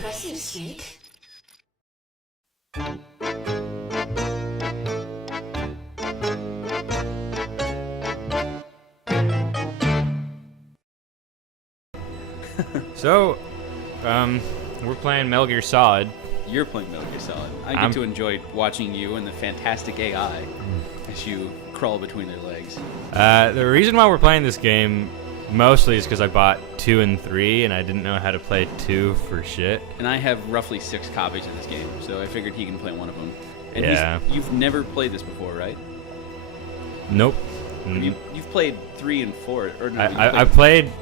Impressive, Snake. So, we're playing Metal Gear Solid. You're playing Metal Gear Solid. I get to enjoy watching you and the fantastic AI as you crawl between their legs. The reason why we're playing this game mostly is because I bought 2 and 3, and I didn't know how to play 2 for shit. And I have roughly 6 copies of this game, so I figured he can play one of them. And Yeah. you've never played this before, right? Nope. You've played 3 and 4, or no? I played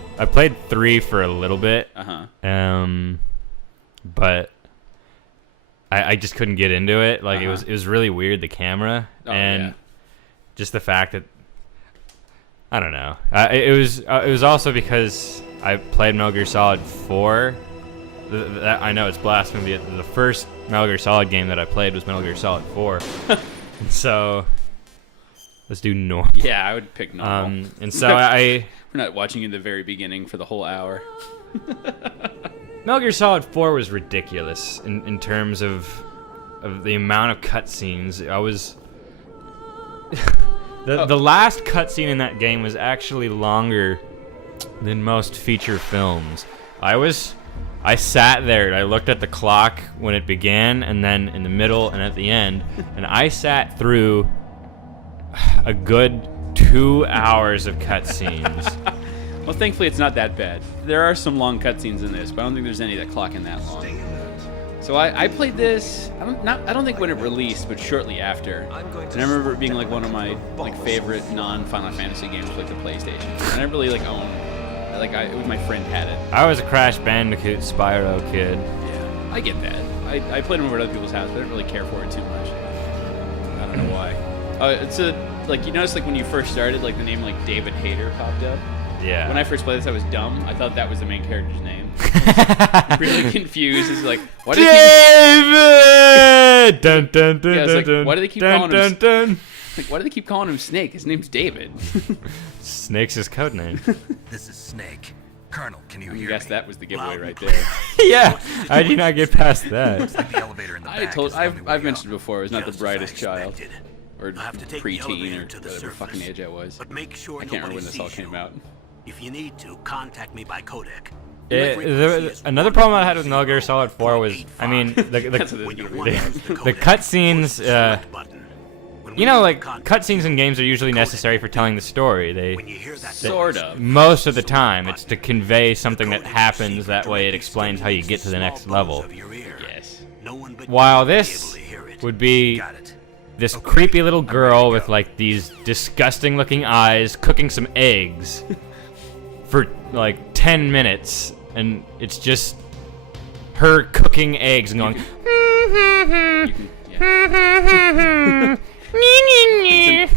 3 for a little bit. But I just couldn't get into it. Like it was really weird, the camera, and just the fact that I don't know. It was also because I played Metal Gear Solid 4. I know it's blasphemy. The first Metal Gear Solid game that I played was Metal Gear Solid 4. So let's do normal. Yeah, I would pick normal. And so we're not watching you in the very beginning for the whole hour. Metal Gear Solid 4 was ridiculous in terms of the amount of cutscenes. I was the last cutscene in that game was actually longer than most feature films. I sat there and I looked at the clock when it began, and then in the middle and at the end, and I sat through a good 2 hours of cutscenes. Well, thankfully it's not that bad. There are some long cutscenes in this, but I don't think there's any that clock in that long. So I played this. I don't think when it released, but shortly after. And I remember it being like one of my favorite non-Final Fantasy games, like the PlayStation. And I really owned. My friend had it. I was a Crash Bandicoot Spyro kid. Yeah, I get that. I played them over at other people's house, but I didn't really care for it too much. I don't know why. It's you notice when you first started, the name David Hayter popped up. Yeah. When I first played this, I was dumb. I thought that was the main character's name. Really confused. It's why do David! Dun, dun, dun, yeah, dun, why do they keep dun, calling dun, him? Dun. Why do they keep calling him Snake? His name's David. Snake's his code name. This is Snake. Colonel, can you I hear guess me? that was the giveaway right there. Yeah. How did you not get past that? Looks like the elevator in the back is the only way I've up. mentioned before, I was not the Just as brightest I child. expected. Or I'll have to take the preteen elevator or to the whatever fucking surface. age I was. But make sure I can't remember when nobody this all sees came you. out. If you need to, contact me by codec. Another problem I had with Metal Gear Solid 4 was, I mean, the cutscenes, cutscenes in games are usually necessary for telling the story. Sort of. Most of the time, it's to convey something that happens, that way it explains how you get to the next level. Yes. While this would be this creepy little girl with these disgusting looking eyes cooking some eggs for 10 minutes, and it's just her cooking eggs and going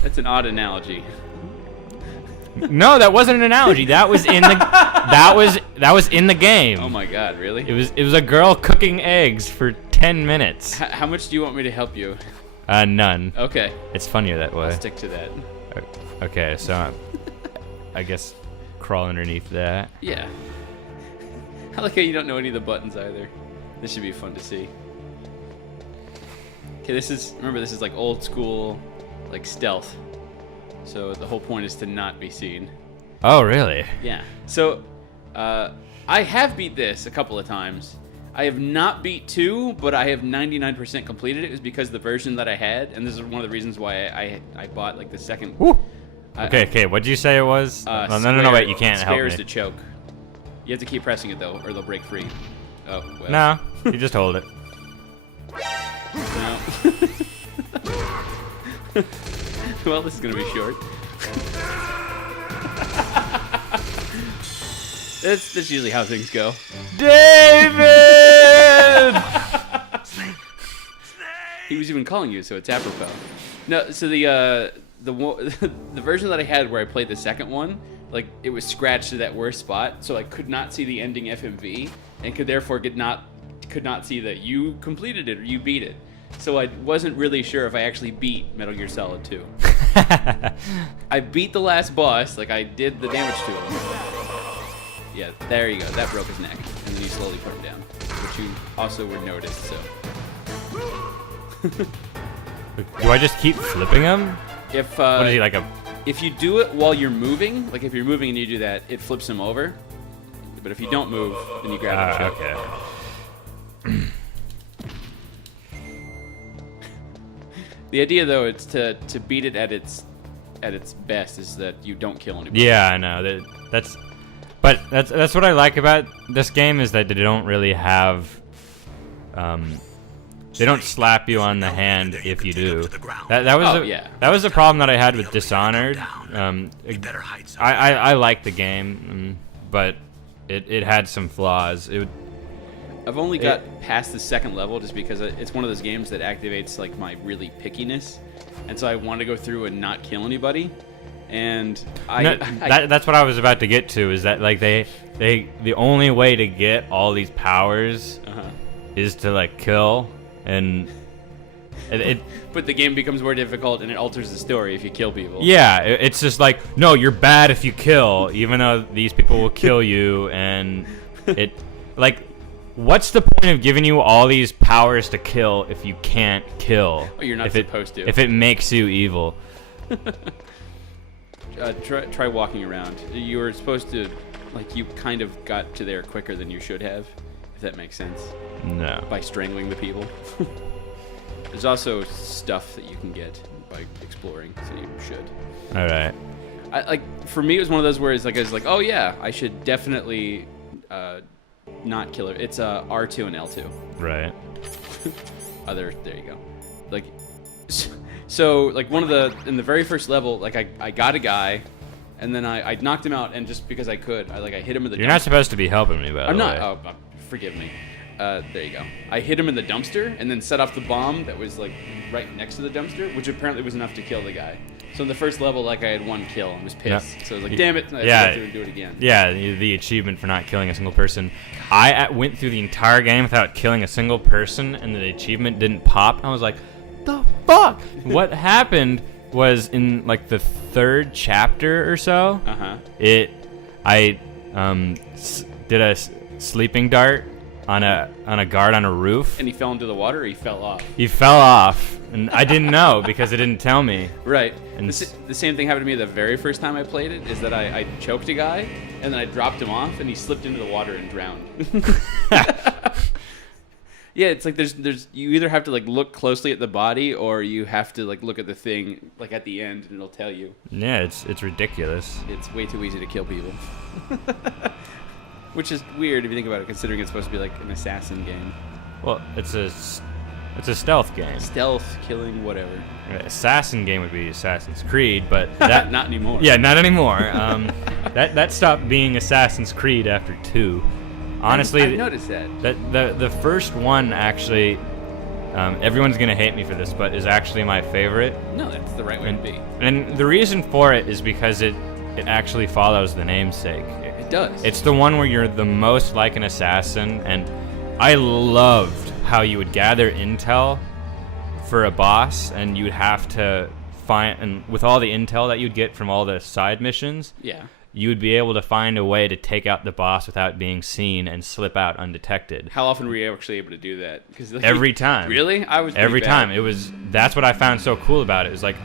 That's an odd analogy. No, that wasn't an analogy. That was in the that was in the game. Oh my god, really? It was a girl cooking eggs for 10 minutes. How much do you want me to help you? None. Okay. It's funnier that way. I'll stick to that. Okay, so I guess crawl underneath that. Yeah. I like how you don't know any of the buttons either. This should be fun to see. Okay, this is old school, stealth. So the whole point is to not be seen. Oh, really? Yeah. So, I have beat this a couple of times. I have not beat 2, but I have 99% completed it. It was because the version that I had, and this is one of the reasons why I bought the second. Woo. Okay. What'd you say it was? No, wait, you can't help me. Spares to choke. You have to keep pressing it though, or they'll break free. Oh, well. No, you just hold it. No. Well, this is gonna be short. That's usually how things go. David! He was even calling you, so it's apropos. No, so the version that I had where I played the second one, it was scratched to that worst spot, so I could not see the ending FMV, and could therefore could not see that you completed it or you beat it. So I wasn't really sure if I actually beat Metal Gear Solid 2. I beat the last boss, I did the damage to him. Yeah, there you go. That broke his neck, and then you slowly put him down. which you also were noticed. So Do I just keep flipping him? if What is he, like a... if you do it while you're moving, like if you're moving and you do that, it flips him over. But if you don't move, then you grab the chip. Okay. The idea, though, is to beat it at its best is that you don't kill anybody. Yeah, I know. That's what I like about this game is that they don't really have... they don't slap you on the hand if you do. That was the problem that I had with Dishonored. I like the game, but it had some flaws. I've only got past the second level just because it's one of those games that activates like my really pickiness, and so I want to go through and not kill anybody. And that's what I was about to get to. Is that like the only way to get all these powers is to like kill, and but the game becomes more difficult and it alters the story if you kill people. Yeah, it's just like, no, you're bad if you kill, even though these people will kill you, and it like. What's the point of giving you all these powers to kill if you can't kill? Oh, you're not supposed to. If it makes you evil. Try walking around. You were supposed to, like, you kind of got to there quicker than you should have, if that makes sense. No. By strangling the people. There's also stuff that you can get by exploring, so you should. All right. For me, it was one of those where I was like, oh yeah, I should definitely not kill her. It's R2 and L2. Right. There you go. Like, so like in the very first level, like I got a guy, and then I knocked him out, and just because I could, I hit him with the. You're not supposed to be helping me, by the way. I'm not. Oh, forgive me. There you go. I hit him in the dumpster, and then set off the bomb that was like right next to the dumpster, which apparently was enough to kill the guy. So in the first level, like I had one kill and was pissed. Yep. So I was like, damn it, I have to go through and do it again. Yeah, the achievement for not killing a single person. I went through the entire game without killing a single person, and the achievement didn't pop. I was like, the fuck? What happened was in like the third chapter or so. I did a sleeping dart on a guard on a roof. And he fell into the water, or he fell off? He fell off, and I didn't know because it didn't tell me. Right. And the same thing happened to me the very first time I played it, is that I choked a guy, and then I dropped him off, and he slipped into the water and drowned. Yeah, it's like there's you either have to like look closely at the body, or you have to like look at the thing like at the end, and it'll tell you. Yeah, it's ridiculous. It's way too easy to kill people. Which is weird if you think about it, considering it's supposed to be like an assassin game. Well, it's a stealth game. Stealth, killing, whatever. Assassin game would be Assassin's Creed, but that not anymore. Yeah, not anymore. That stopped being Assassin's Creed after 2. Honestly, I noticed that. The first one actually, everyone's gonna hate me for this, but is actually my favorite. No, that's the right way to be. And the reason for it is because it actually follows the namesake. It does. It's the one where you're the most like an assassin, and I loved how you would gather intel for a boss, and you'd have to find, and with all the intel that you'd get from all the side missions, you would be able to find a way to take out the boss without being seen and slip out undetected. How often were you actually able to do that? Like, every time. Really? I was every bad. time. That's what I found so cool about it. It was like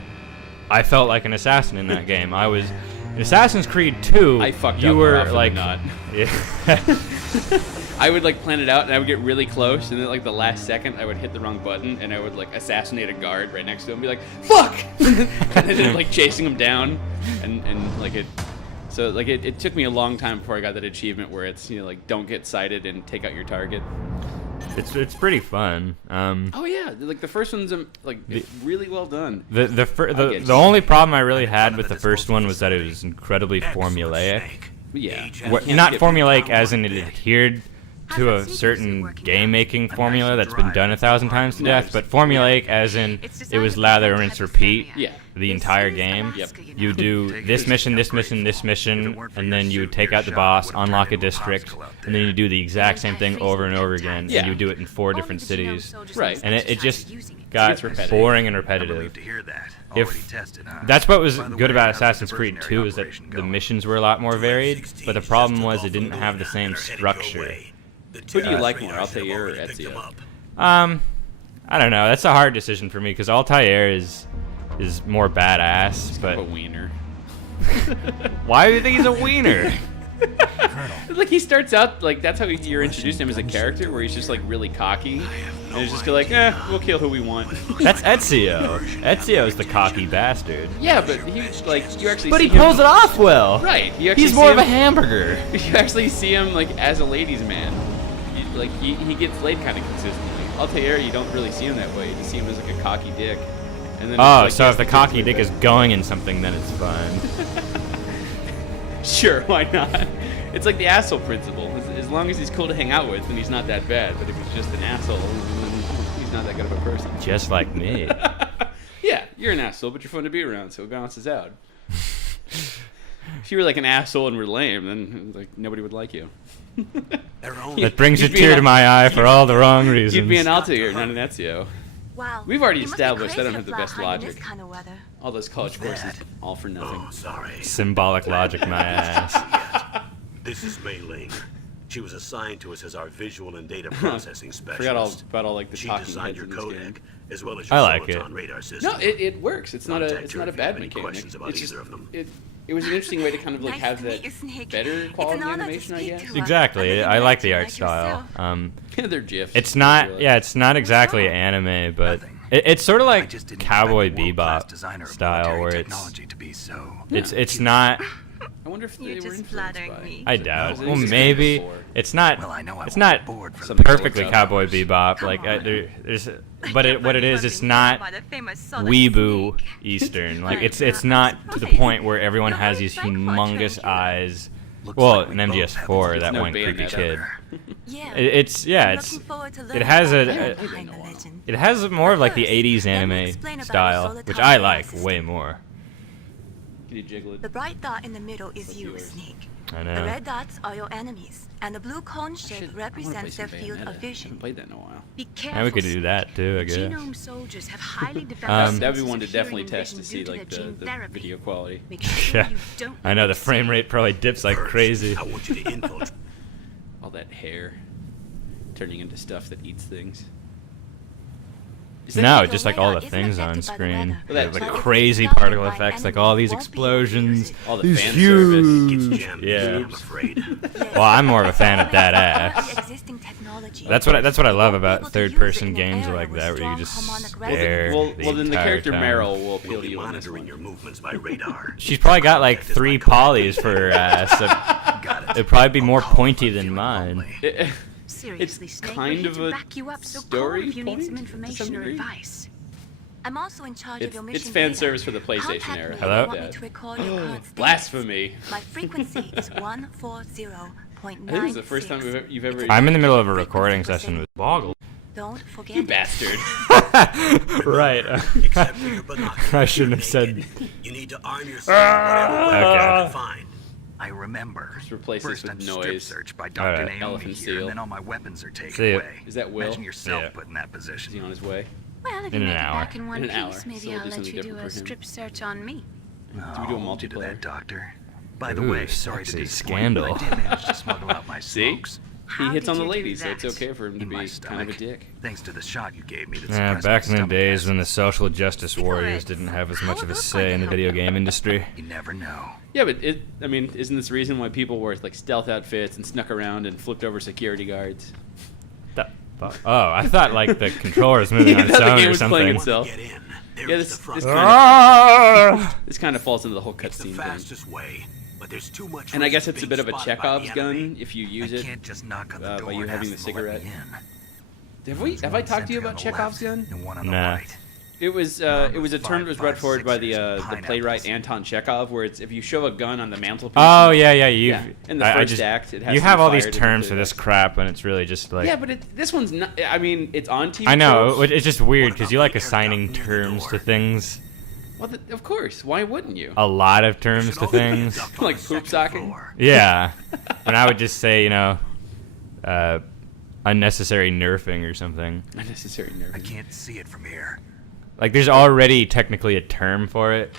I felt like an assassin in that game. I was in Assassin's Creed 2. I fucked you up were more often like than not. Yeah. I would like plan it out, and I would get really close, and then like the last second I would hit the wrong button, and I would like assassinate a guard right next to him and be like, fuck! And then like chasing him down, and like it. So like it took me a long time before I got that achievement where it's, you know, like don't get sighted and take out your target. It's pretty fun. Oh yeah, like the first one's like really well done. The only problem I really had with the first one was that it was incredibly formulaic. Yeah. Not formulaic as in it adhered to a certain game-making formula that's been done 1,000 times to death, but formulaic as in it was lather, rinse, repeat the entire game. Yep. You do this mission, this mission, this mission, and then you would take out the boss, unlock a district, and then you do the exact same thing over and over again, and you do it in 4 different cities. Right. And it just got boring and repetitive. If that's what was good about Assassin's Creed 2, is that the missions were a lot more varied, but the problem was it didn't have the same structure. Who do you like more, Altair or Ezio? I don't know. That's a hard decision for me because Altair is more badass, but a wiener. Why do you think he's a wiener? Like he starts out like that's how you're introduced to him as a character, where he's just like really cocky, and he's just like, we'll kill who we want. That's Ezio. Ezio's the cocky bastard. Yeah, but he's like you actually. But see he pulls him, it off well. Right. He's more of a hamburger. You actually see him like as a ladies' man. He gets laid kind of consistently. Altair, you don't really see him that way. You see him as like a cocky dick. And then oh, like, so if the cocky dick is going in something, then it's fun. Sure, why not? It's like the asshole principle. As long as he's cool to hang out with, then he's not that bad. But if he's just an asshole, he's not that good of a person. Just like me. Yeah, you're an asshole, but you're fun to be around, so it balances out. If you were like an asshole and were lame, then like nobody would like you. That brings a tear to my eye for all the wrong reasons. You'd be an Altair, not an Ezio. Wow. We've already established I don't have the best logic. Kind of all those college courses, all for nothing. Oh, sorry. Symbolic logic, my ass. This is Mei Ling. She was assigned to us as our visual and data processing specialist. Forgot about all like the she talking designed heads your in this game. codec as well as your I like it. on radar system. No, it works. It's not Contact her a if you bad have any mechanic. questions about It's just, either of them. it was an interesting way to kind of like Nice have to that meet you, Snake. better It's quality an honor to animation, I speak guess. to her. Exactly. I like the art style. They're GIFs. It's not. Yeah, it's not exactly anime, but it's sort of like Cowboy Bebop style, where it's not. I wonder if they You're were just influenced flattering by. me. I doubt. No, Well, it's maybe before. it's not. Well, I know I It's won't not be bored for Something perfectly works out. Cowboy Bebop. Like there's, but what it is, it's not weeboo Eastern. Like it's not to the point where everyone has these humongous eyes. Well, in MGS4, that no one creepy Bayonetta. kid. Yeah. It's it has it has more of like the 80s anime style, which I like way more. Can you jiggle it? The bright dot in the middle is you, yours. Snake. I The know. red dots are your enemies, and the blue cone shape I wanna play represents some their field Bayonetta. of I haven't vision. played that in a while. Be careful. And we could do that too, I guess. Genome soldiers have highly developed That'd be senses one to of definitely hearing and test to vision see due to like their gene the therapy. video quality. Make sure Yeah, you don't I know the miss frame it. rate probably dips like First, crazy. I want you to infiltrate. All that hair turning into stuff that eats things. Is that No, Your just like all the radar things isn't on affected by the screen. weather. Well, that's Like true. crazy Targeted particle by effects, like enemies all these won't be able to use explosions. it. all the These fan service? huge. Gets jammed Yeah. in, I'm afraid. Well, I'm more of a fan of that ass. Existing technology. That's what I love Able about to use third-person it in an games area like with that, where you strong just harmonic stare. Well, then the entire character time. Meryl will We'll appeal to be you on this monitoring one. your movements by radar. She's probably got like 3 polys for her ass. So Got it. it'd probably be more I'll call pointy if than feeling mine. lonely. Seriously, Snake, kind we're here of to a back you up, so story call if you need point some to information some or degree. advice. I'm also in charge of your mission It's fan data. service for the PlayStation Contact era. me Hello? if you want me to record your current status. Blasphemy. My frequency is 140.96. I think this is the first time you've ever. I'm in the middle of a recording session with Boggle. Don't forget You it. bastard. Right. Except for your binoculars. I shouldn't have said. You need to arm yourself with whatever weapon you Okay. can find. I remember. Just replace this First with I'm strip noise. searched by All Dr. right. Naomi Elephant here, seal. and then all my weapons are taken See ya. away. Is that Will? Imagine yourself Yeah. put in that Is he position. on his way? Well, if In you an make it hour. back in one In an hour, piece, so maybe we'll I'll do let something you do different a for him. strip search on me. Do we do a I'll hold you to multiplayer? that, Doctor. By the Ooh, way, sorry to sexy disappoint, scandal. but I did manage to smuggle out my See? smokes. He How hits did on the you do ladies, so it's that? okay for him to In my be kind of a stomach. dick. Thanks to the shot you gave me. That Yeah, suppressed back my in the stomach days when the acids. social justice warriors didn't have as much of a say in the video game industry. You never know. Yeah, but I mean, isn't this the reason why people wore like stealth outfits and snuck around and flipped over security guards? Oh, I thought like the controller was moving on its The own game or was playing something. itself. Get in. There's Yeah, the this front. kind Ah! this kind of falls into the whole It's the cutscene thing. fastest way, but there's too much. And I risk guess of it's a being bit of a spotted by the Chekhov's enemy. gun if you use I it. can't just knock on the by door you and having ask the them to let cigarette. me in. Have I talked to you Sentry on about the Chekhov's left gun? and one on Nah. the right. It was a term that was brought forward by the playwright Pineapples. Anton Chekhov, where it's if you shove a gun on the mantelpiece. Oh yeah, yeah. Yeah, in the I first just, act, it has you to have be all these fired in the terms third for this act. crap, and it's really just like. Yeah, but this one's not. I mean, it's on TV. I know. tropes. It's just weird because you like What about the assigning air duct near the terms to door? things. Well, of course. Why wouldn't you? A lot of There terms should to also be a things. duct on Like the poop second socking? floor. Yeah. And I would just say, unnecessary nerfing or something. Unnecessary I nerve. can't see it from here. Like, there's already technically a term for it.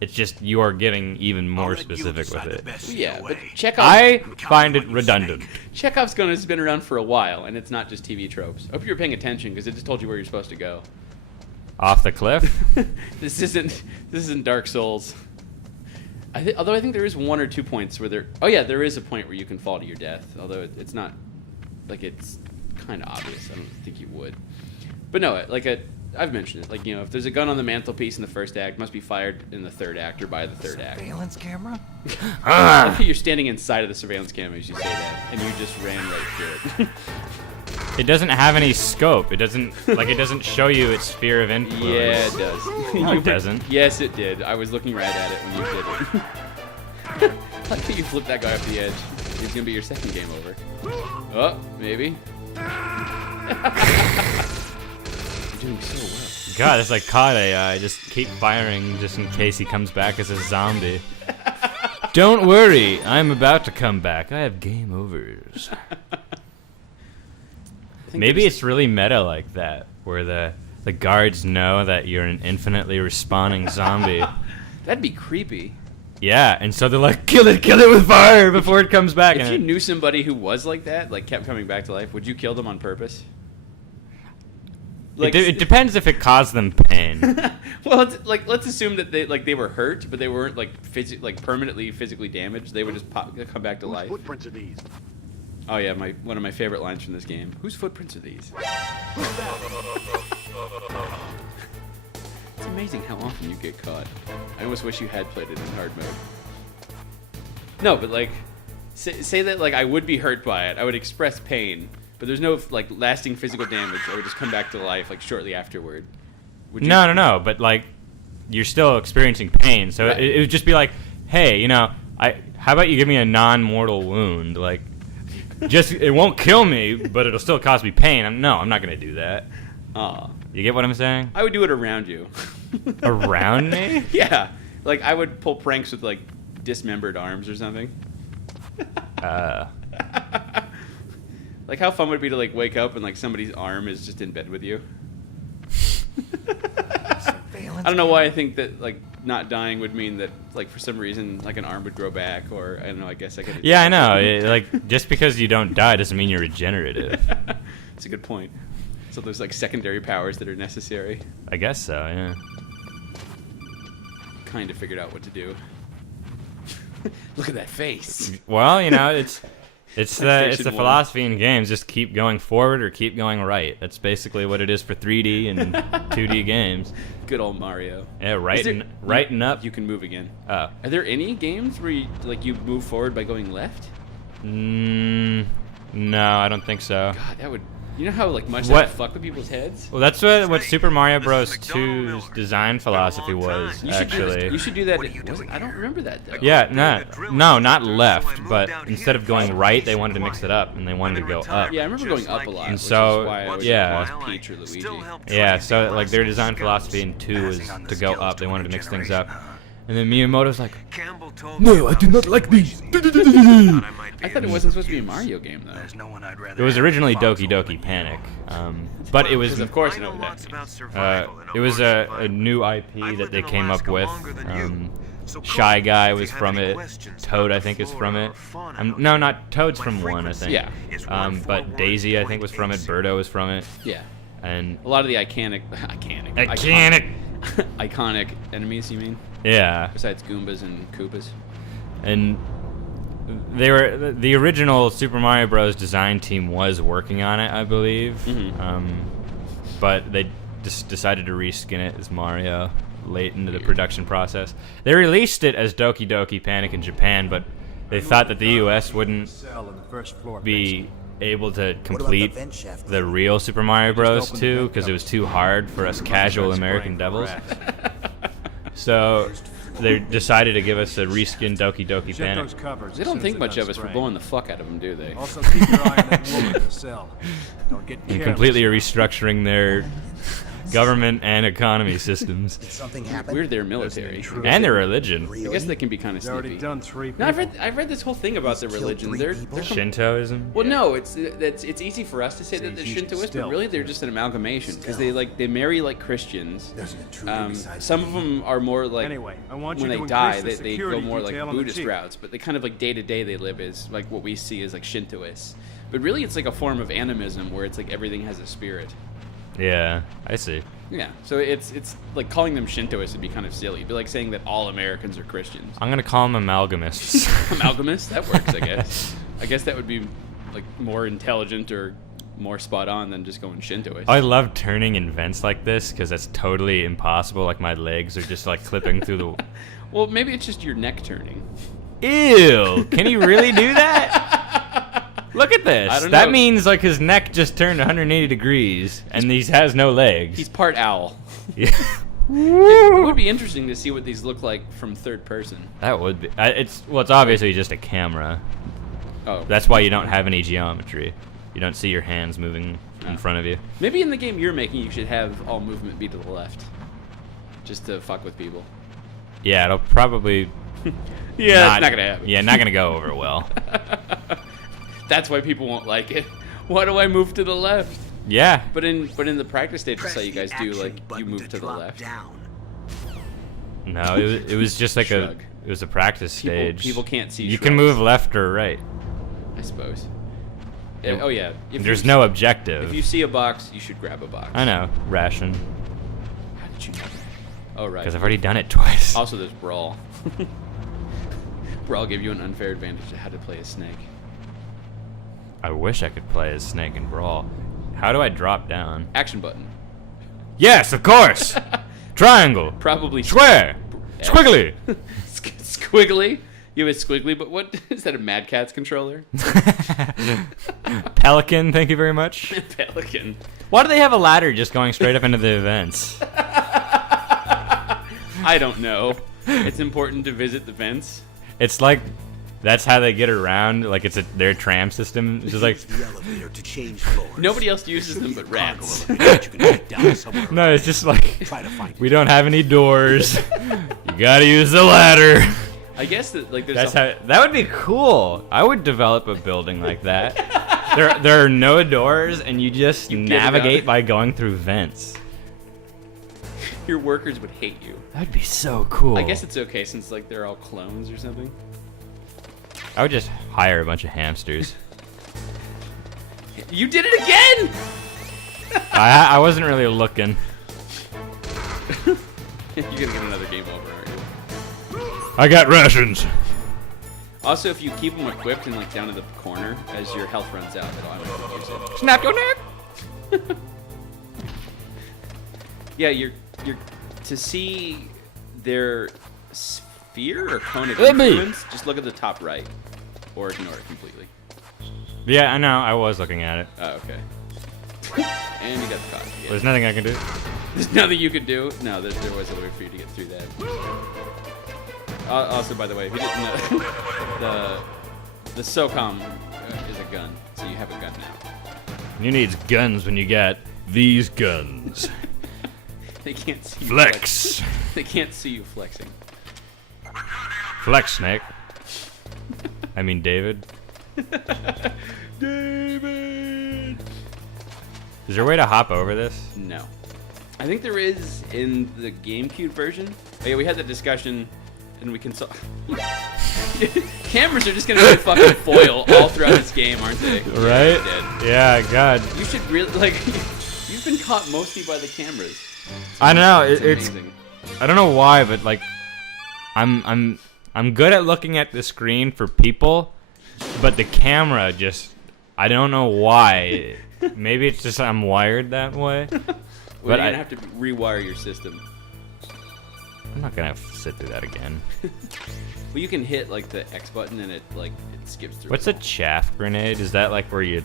It's just you are getting even I'll more let you specific with decide the it. best Yeah, but way. Chekhov. I I'm counting find it on you, redundant. Snake. Chekhov's gun has been around for a while, and it's not just TV tropes. I hope you're paying attention because it just told you where you're supposed to go. Off the cliff? This isn't Dark Souls. Although I think there is 1 or 2 points where there. Oh yeah, there is a point where you can fall to your death. Although it's not like it's kind of obvious. I don't think you would. But no, I've mentioned it. Like, you know, if there's a gun on the mantelpiece in the first act, it must be fired in the third act or by the third act. Surveillance camera? I think you're standing inside of the surveillance camera as you say that, and you just ran right through it. It doesn't have any scope. It doesn't show you its sphere of influence. Yeah, it does. No, it doesn't. Yes, it did. I was looking right at it when you did it. I think you flipped that guy off the edge. He's gonna be your second game over. Oh, maybe. You're doing so well. God, it's like COD AI. Just keep firing just in case he comes back as a zombie. Don't worry, I'm about to come back. I have game overs. Maybe it's really meta like that, where the guards know that you're an infinitely respawning zombie. That'd be creepy. Yeah, and so they're like, kill it with fire before it comes back. If And you knew somebody who was like that, like kept coming back to life, would you kill them on purpose? it depends if it caused them pain. Well, it's, like, let's assume that they were hurt, but they weren't like permanently physically damaged. They would just come back to Whose life. footprints are these? Oh yeah, one of my favorite lines from this game. Whose footprints are these? It's amazing how often you get caught. I almost wish you had played it in hard mode. No, but like, say that like I would be hurt by it. I would express pain, but there's no like lasting physical damage. I would just come back to life like shortly afterward. Would you? No, but like, you're still experiencing pain, so Right. it would just be like, hey, you know, how about you give me a non-mortal wound, like. Just it won't kill me, but it'll still cause me pain. I'm not gonna do that. You get what I'm saying? I would do it around you. Around me? Yeah, like I would pull pranks with like dismembered arms or something. Like how fun would it be to like wake up and like somebody's arm is just in bed with you? I don't know why I think that like not dying would mean that like for some reason like an arm would grow back, or I don't know. I guess I could. Yeah, I know. Like just because you don't die doesn't mean you're regenerative. That's a good point. So there's like secondary powers that are necessary. I guess so. Yeah. Kind of figured out what to do. Look at that face. Well, you know, it's the PlayStation 1. philosophy in games. Just keep going forward or keep going right. That's basically what it is for 3D and 2D games. Good old Mario. Yeah, Is there- righten up. You can move again. Oh. Are there any games where you move forward by going left? No, I don't think so. God, that would. You know how like much that What? would fuck with people's heads? Well, that's what Super Mario This Bros. is McDonald 2's Miller. design philosophy Been a long was, time. You should do actually. You should do that. What are you doing I don't here? remember that though. Yeah, not So left, I moved but down instead here of going for right, they some wanted to mix it up, and they wanted to go up. Yeah, I remember going Just up a like lot. you. Which so, is why I was yeah. Peach or Luigi. Still help Yeah, train so the like their monsters design and philosophy in ghosts, 2 was passing on the to go skills up. They wanted to mix things generation, up. huh? And then Miyamoto's like, Campbell told No, me I about do the not like these. situation. I thought it wasn't supposed to be a Mario game though. There's no one I'd rather it was have originally than Fox Doki over Doki than Panic, you. but it was Because of course I I know know lots that. about survival and it was hard a survival. new IP I've that lived they in came up Alaska with. longer than you. So Shy call Guy if was you have from any it. questions Toad, about I the think, is from flora it. or fauna No, out not Toad's My from 1, I think. Yeah. is But Daisy, I think, was from it. 141.80. Birdo was from it, Yeah. and A lot of the iconic enemies. You mean? yeah, Besides Goombas and Koopas. and they were the original Super Mario Bros. Design team was working on it, I believe. Mhm. But they just decided to reskin it as Mario late into the production process. They released it as Doki Doki Panic in Japan, but they thought that the US wouldn't be able to complete the real Super Mario Bros. 2 because it was too hard for us casual American devils. So they decided to give us a reskin Doki Doki Panic. They don't think much of us for blowing the fuck out of them, do they? Also, keep your eye on that woman in the cell. Don't get And careless. completely restructuring their government and economy systems. Did something happen? We're their military. And their religion. I guess they can be kind of He's already sneaky. done 3 people. No, I've read this whole thing about their killed religion. 3 They're people? Shintoism? well, no, it's easy for us to say that they're He's Shintoist, but still- really they're just an amalgamation because they marry like Christians. There's an intruder besides Some me. of them are more like Anyway, I want when you they to die, increase the they go security more like detail on the Buddhist jeep. routes, but they kind of like day to day they live as like what we see as like Shintoists. But really, it's like a form of animism where it's like everything has a spirit. Yeah, I see. Yeah, so it's like calling them Shintoists would be kind of silly. It'd be like saying that all Americans are Christians. I'm gonna call them amalgamists. Amalgamist? That works, I guess. I guess that would be like more intelligent or more spot on than just going Shintoist. I love turning in vents like this because that's totally impossible. Like my legs are just like clipping through the. Well, maybe it's just your neck turning. Ew! Can he really do that? Look at this. I don't That know. means like his neck just turned 180 degrees, and he has no legs. He's part owl. Yeah. It would be interesting to see what these look like from third person. That would be. It's obviously just a camera. Oh, That's why you don't have any geometry. You don't see your hands moving in Oh. front of you. maybe in the game you're making, you should have all movement be to the left, just to fuck with people. Yeah, it'll probably. Yeah, it's not gonna happen. Yeah, not gonna go over well. That's why people won't like it. Why do I move to the left? Yeah. But in the practice stage, Press that's how you the guys do. action Like you button move to the drop left. Down. No, it was just like Shrug. it was a practice stage. People can't see. You can shrugs, move left or right. I suppose. It- Oh yeah. There's no objective. If you see a box, you should grab a box. I know, ration. How did you know that? Oh right. Because I've already done it twice. Also, there's brawl. Brawl gave you an unfair advantage to how to play a snake. I wish I could play as Snake and Brawl. How do I drop down? Action button. Yes, of course. Triangle. Probably Square. Squiggly. Squiggly. You have a squiggly, but what is that? A Mad Catz controller? Pelican. Thank you very much. Pelican. Why do they have a ladder just going straight up into the events? I don't know. It's important to visit the vents. It's like that's how they get around. Like it's their tram system. It's just like Use the elevator to change floors. Nobody else uses Should them be but the cargo rats. elevator that you can take down somewhere no. It's just like Try to find we don't have any doors. You gotta use the ladder. I guess that like there's That's a, how. That would be cool. I would develop a building like that. There are no doors, and you just You get it navigate out. by going through vents. your workers would hate you. That'd be so cool. I guess it's okay since like they're all clones or something. I would just hire a bunch of hamsters. You did it again! I wasn't really looking. You're gonna get another game over, aren't you? I got rations. Also, if you keep them equipped and like down in the corner, as your health runs out, it'll automatically use it. Snap your neck. Yeah, you're to see their sphere or cone of influence. Just look at the top right, or ignore it completely. Yeah, I know. I was looking at it. Oh, okay. And you got the cost. There's nothing I can do. There's nothing you could do. No, there was a way for you to get through that. Also, by the way, who didn't know, the SOCOM is a gun, so you have a gun now. You need guns when you got these guns. They can't see you Flex. They can't see you flexing. Flex, Snake. I mean, David. David. Is there a way to hop over this? No, I think there is in the GameCube version. Oh, yeah, we had that discussion, and we can. Cameras are just gonna be a fucking foil all throughout this game, aren't they? Right? Yeah, dead. Yeah, God. You should really like. You've been caught mostly by the cameras. I don't know. It's It's amazing. I don't know why, but like, I'm good at looking at the screen for people, but the camera just I don't know why. Maybe it's just I'm wired that way. Well, But you're gonna have to rewire your system. I'm not gonna sit through that again. Well, you can hit like the X button and it skips through. What's a chaff grenade? Is that like where you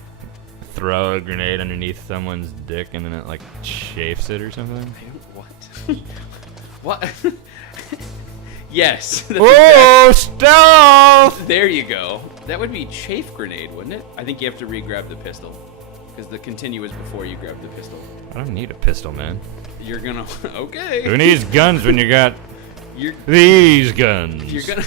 throw a grenade underneath someone's dick and then it like chafes it or something? What? What? Yes. That's Oh, stealth! There you go. That would be chafe grenade, wouldn't it? I think you have to re-grab the pistol. Because the continue is before you grab the pistol. I don't need a pistol, man. You're gonna okay. Who needs guns when you got You're these guns? you're gonna.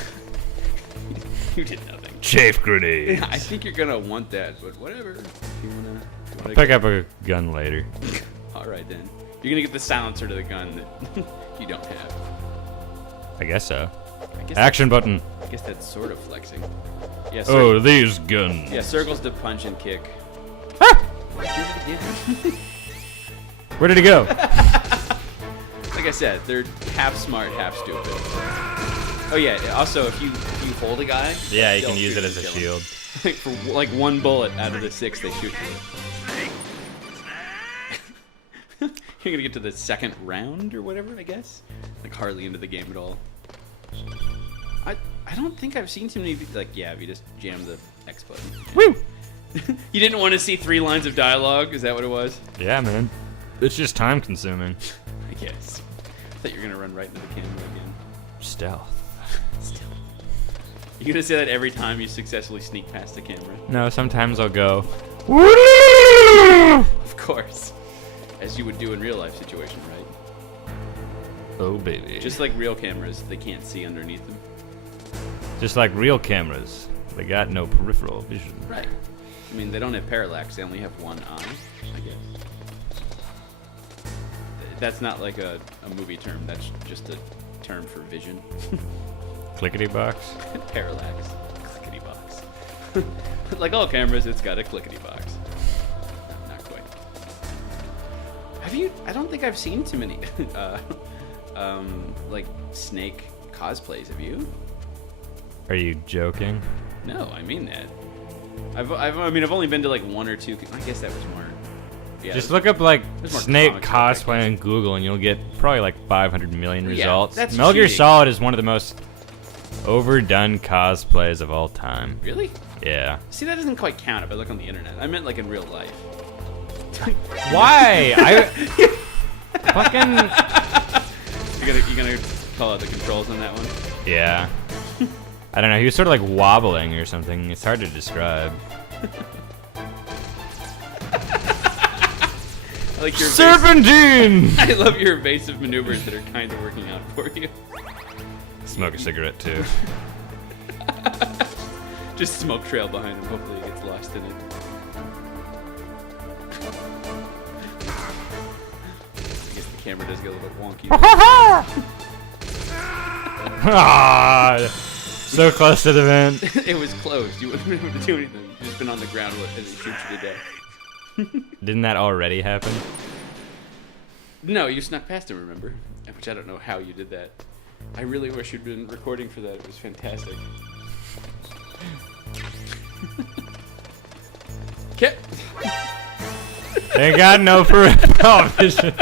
You did nothing. Chafe grenades. I think you're gonna want that, but whatever. If you wanna Pick up a gun later. All right then. You're gonna get the silencer to the gun that you don't have. I guess so. I guess Action button. I guess that's sort of flexing. Yeah. Oh, these guns. Yeah. Circle's the punch and kick. Ah! Do it again. Where did he go? Like I said, they're half smart, half stupid. Oh yeah. Also, if you hold a guy, Yeah, you they'll can use shoot it as a and kill him. shield. For like one bullet out of the 6 they shoot you. You're gonna get to the second round or whatever, I guess. Like hardly into the game at all. I don't think I've seen too many like if you just jam the X button. Woo! You didn't want to see 3 lines of dialogue? Is that what it was? Yeah, man. It's just time consuming. I guess. I thought you were gonna run right into the camera again. Stealth. Still. You're gonna say that every time you successfully sneak past the camera? No, sometimes I'll go. Of course. As you would do in real life situation, right? Oh, baby. Just like real cameras, they can't see underneath them. Just like real cameras. They got no peripheral vision. Right. I mean, they don't have parallax. They only have one eye, I guess. That's not like a movie term. That's just a term for vision. Clickety box. Parallax. Clickety box. Like all cameras, it's got a clickety box. No, not quite. Have you? I don't think I've seen too many, like Snake cosplays. Have you? Are you joking? No, I mean that. I've only been to like 1 or 2. I guess that was more. Yeah, Just look up like there's more Snake comic book, I cosplay on Google and you'll get probably like 500 million Yeah, results. that's Metal Gear cheating. Solid is one of the most overdone cosplays of all time. Really? Yeah. See, that doesn't quite count if I look on the internet. I meant like in real life. Why? I fucking You gonna call out the controls on that one? yeah. I don't know. He was sort of like wobbling or something. It's hard to describe. I like your Serpentine. I love your evasive maneuvers that are kind of working out for you. Smoke a cigarette too. Just smoke trail behind him. Hopefully he gets lost in it. I guess the camera does get a little wonky. Ah, so close to the vent. It was closed. You wouldn't be able to do anything. You've just been on the ground and it shoots you to death. Didn't that already happen? No, you snuck past him, remember? Which I don't know how you did that. I really wish you'd been recording for that. It was fantastic. Kip! They got no peripheral vision.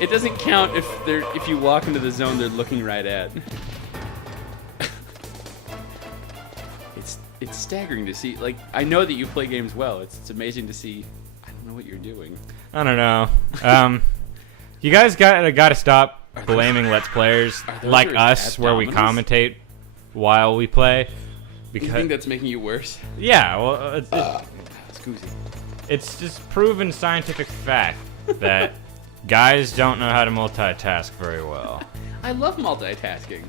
It doesn't count if you walk into the zone they're looking right at. It's staggering to see. Like, I know that you play games well. It's amazing to see. I don't know what you're doing. I don't know. You guys gotta stop blaming Let's Players those like your us, where we abdominals? commentate while we play. You think that's making you worse? Yeah, well, It's koozie. it's just proven scientific fact that guys don't know how to multitask very well. I love multitasking.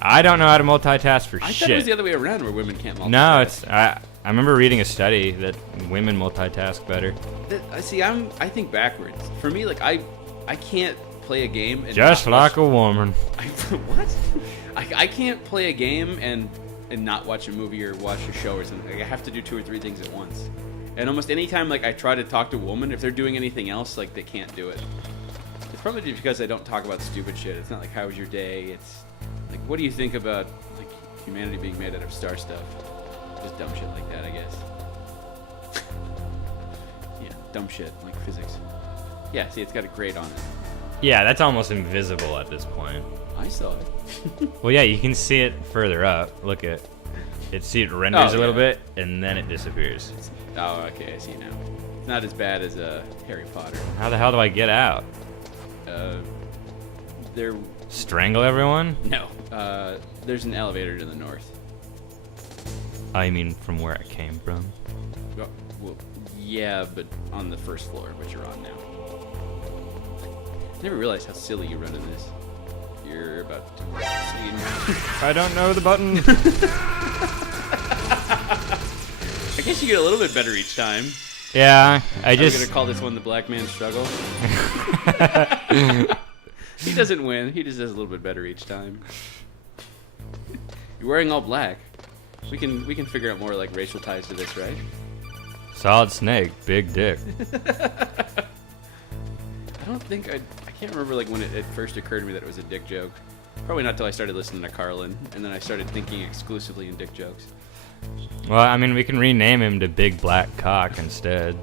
I don't know how to multitask for I shit. thought it was the other way around, where women can't multitask. No, it's I remember reading a study that women multitask better. See, I think backwards. For me, like I can't play a game and Just not like watch, a woman. what? I can't play a game and not watch a movie or watch a show or something. Like, I have to do 2 or 3 things at once. And almost any time like I try to talk to a woman, if they're doing anything else, like they can't do it. It's probably just because I don't talk about stupid shit. It's not like how was your day. It's like what do you think about like humanity being made out of star stuff? Just dumb shit like that, I guess. Yeah, dumb shit like physics. Yeah, see, it's got a grade on it. Yeah, that's almost invisible at this point. I saw it. Well, yeah, you can see it further up. Look at it. See it renders Oh, a little yeah. bit, and then it disappears. Oh, okay, I see now. It's not as bad as Harry Potter. How the hell do I get out? There, Strangle everyone? no. There's an elevator to the north. I mean, from where I came from. Oh, well, yeah, but on the first floor, which you're on now. Never realized how silly you run in this. You're about to see. I don't know the button. I guess you get a little bit better each time. Yeah, I I'm just. gonna call this one the Black Man Struggle. He doesn't win. He just does a little bit better each time. You're wearing all black. We can figure out more like racial ties to this, right? Solid Snake, big dick. I don't think I can't remember like when it first occurred to me that it was a dick joke. Probably not till I started listening to Carlin, and then I started thinking exclusively in dick jokes. Well, I mean, we can rename him to Big Black Cock instead.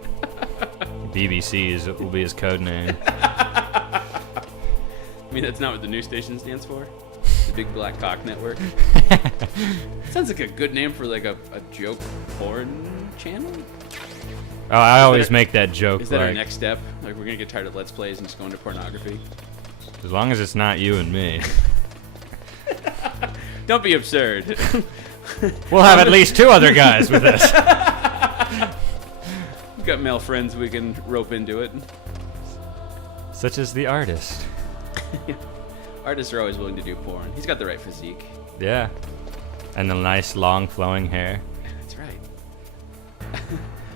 will be his code name. I mean, that's not what the news station stands for. The Big Black Cock Network. Sounds like a good name for like a joke porn channel. Oh, I always make that joke. Is that our like, next step? Like we're gonna get tired of Let's Plays and just go into pornography? as long as it's not you and me. Don't be absurd. We'll have at least 2 other guys with us. We've got male friends we can rope into it. Such as the artist. Artists are always willing to do porn. He's got the right physique. Yeah. And the nice, long, flowing hair. That's right.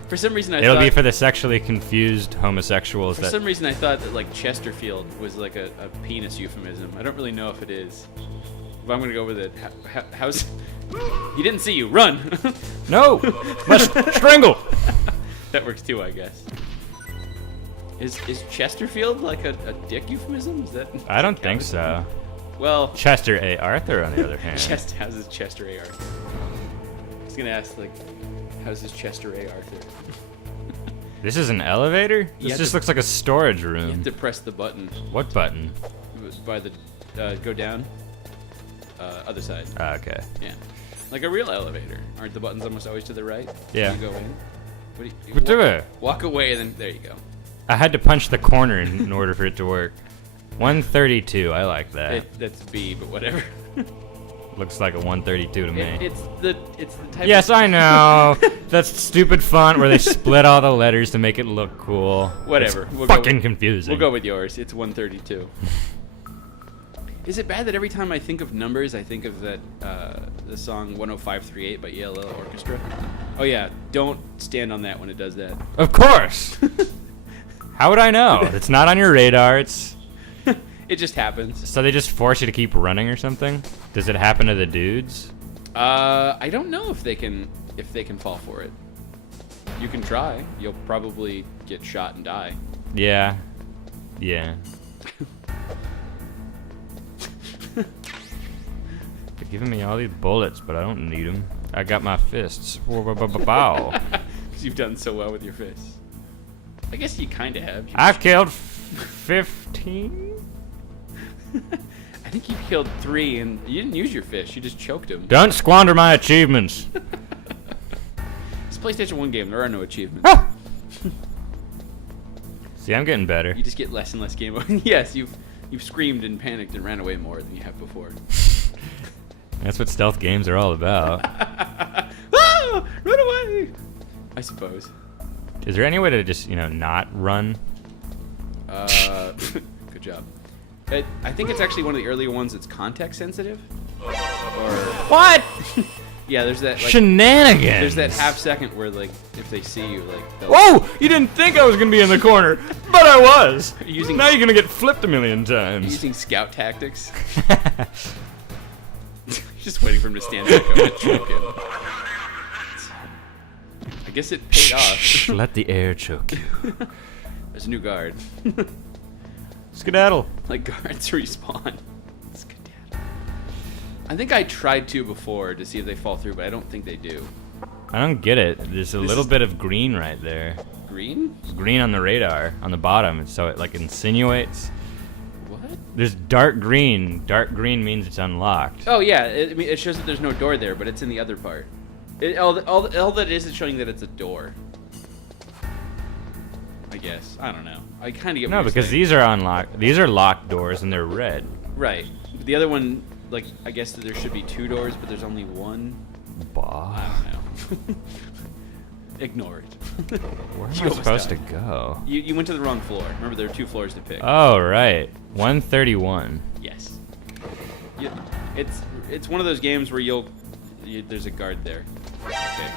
For some reason, It'll be for the sexually confused homosexuals For that. some reason, I thought that like Chesterfield was like a penis euphemism. I don't really know if it is. But I'm gonna go with it. How's? He didn't see you. Run. No! Must strangle! That works too, I guess. Is Chesterfield like a dick euphemism? Is that? I don't think so. Well, Chester A. Arthur, on the other hand. how's his Chester A. Arthur? I was gonna ask like, how's his Chester A. Arthur? This is an elevator? You This have just to- looks like a storage You room. have to press the button. What button? It was by the go down. Other side. Okay. Yeah. Like a real elevator. Aren't the buttons almost always to the right? Yeah. You go in. What do you What do it? walk away and then there you go. I had to punch the corner in order for it to work. 132, I like that. That's B, but whatever. Looks like a 132 to me. It's the type. Yes, I know. That stupid font where they split all the letters to make it look cool. Whatever. It's We'll go fucking with- confusing. We'll go with yours. It's 132. Is it bad that every time I think of numbers, I think of that the song 10538 by ELL Orchestra? Oh yeah, don't stand on that when it does that. Of course. How would I know? It's not on your radar. It's It just happens. so they just force you to keep running or something. Does it happen to the dudes? I don't know if they can fall for it. You can try. You'll probably get shot and die. Yeah. Yeah. They're giving me all these bullets, but I don't need them. I got my fists. Bow. 'Cause you've done so well with your fists. I guess you kind of have. I've killed 15. I think you killed 3, and you didn't use your fist. You just choked him. Don't squander my achievements. It's a PlayStation 1 game. There are no achievements. Ah! See, I'm getting better. You just get less and less game over. Yes, you've screamed and panicked and ran away more than you have before. That's what stealth games are all about. Ah! Run away! I suppose. Is there any way to just, not run? Good job. I think it's actually one of the earlier ones that's context sensitive. Or What? yeah, there's that like Shenanigans. there's that half second where like if they see you like they'll Whoa! You didn't think I was gonna be in the corner, but I was. Using- Now you're gonna get flipped a million You're times. using scout tactics. Just waiting for him to stand back up and choke him. I guess it paid off. Let the air choke you. There's a new guard. Skedaddle. Like guards respawn. Skedaddle. I think I tried to before to see if they fall through, but I don't think they do. I don't get it. There's a This little is- bit of green right there. Green? It's green on the radar on the bottom, and so it like insinuates. What? There's dark green. Dark green means it's unlocked. Oh yeah, it shows that there's no door there, but it's in the other part. All that is showing that it's a door. I guess. I don't know. I kind of get. No, what you're because saying. these are unlocked. These are locked doors, and they're red. Right. The other one, like, I guess that there should be 2 doors, but there's only one. Bah. I don't know. Ignore it. Where am You I almost supposed to died. go? You went to the wrong floor. Remember, there are 2 floors to pick. Oh, right. 131. Yes. It's one of those games where there's a guard there. Okay.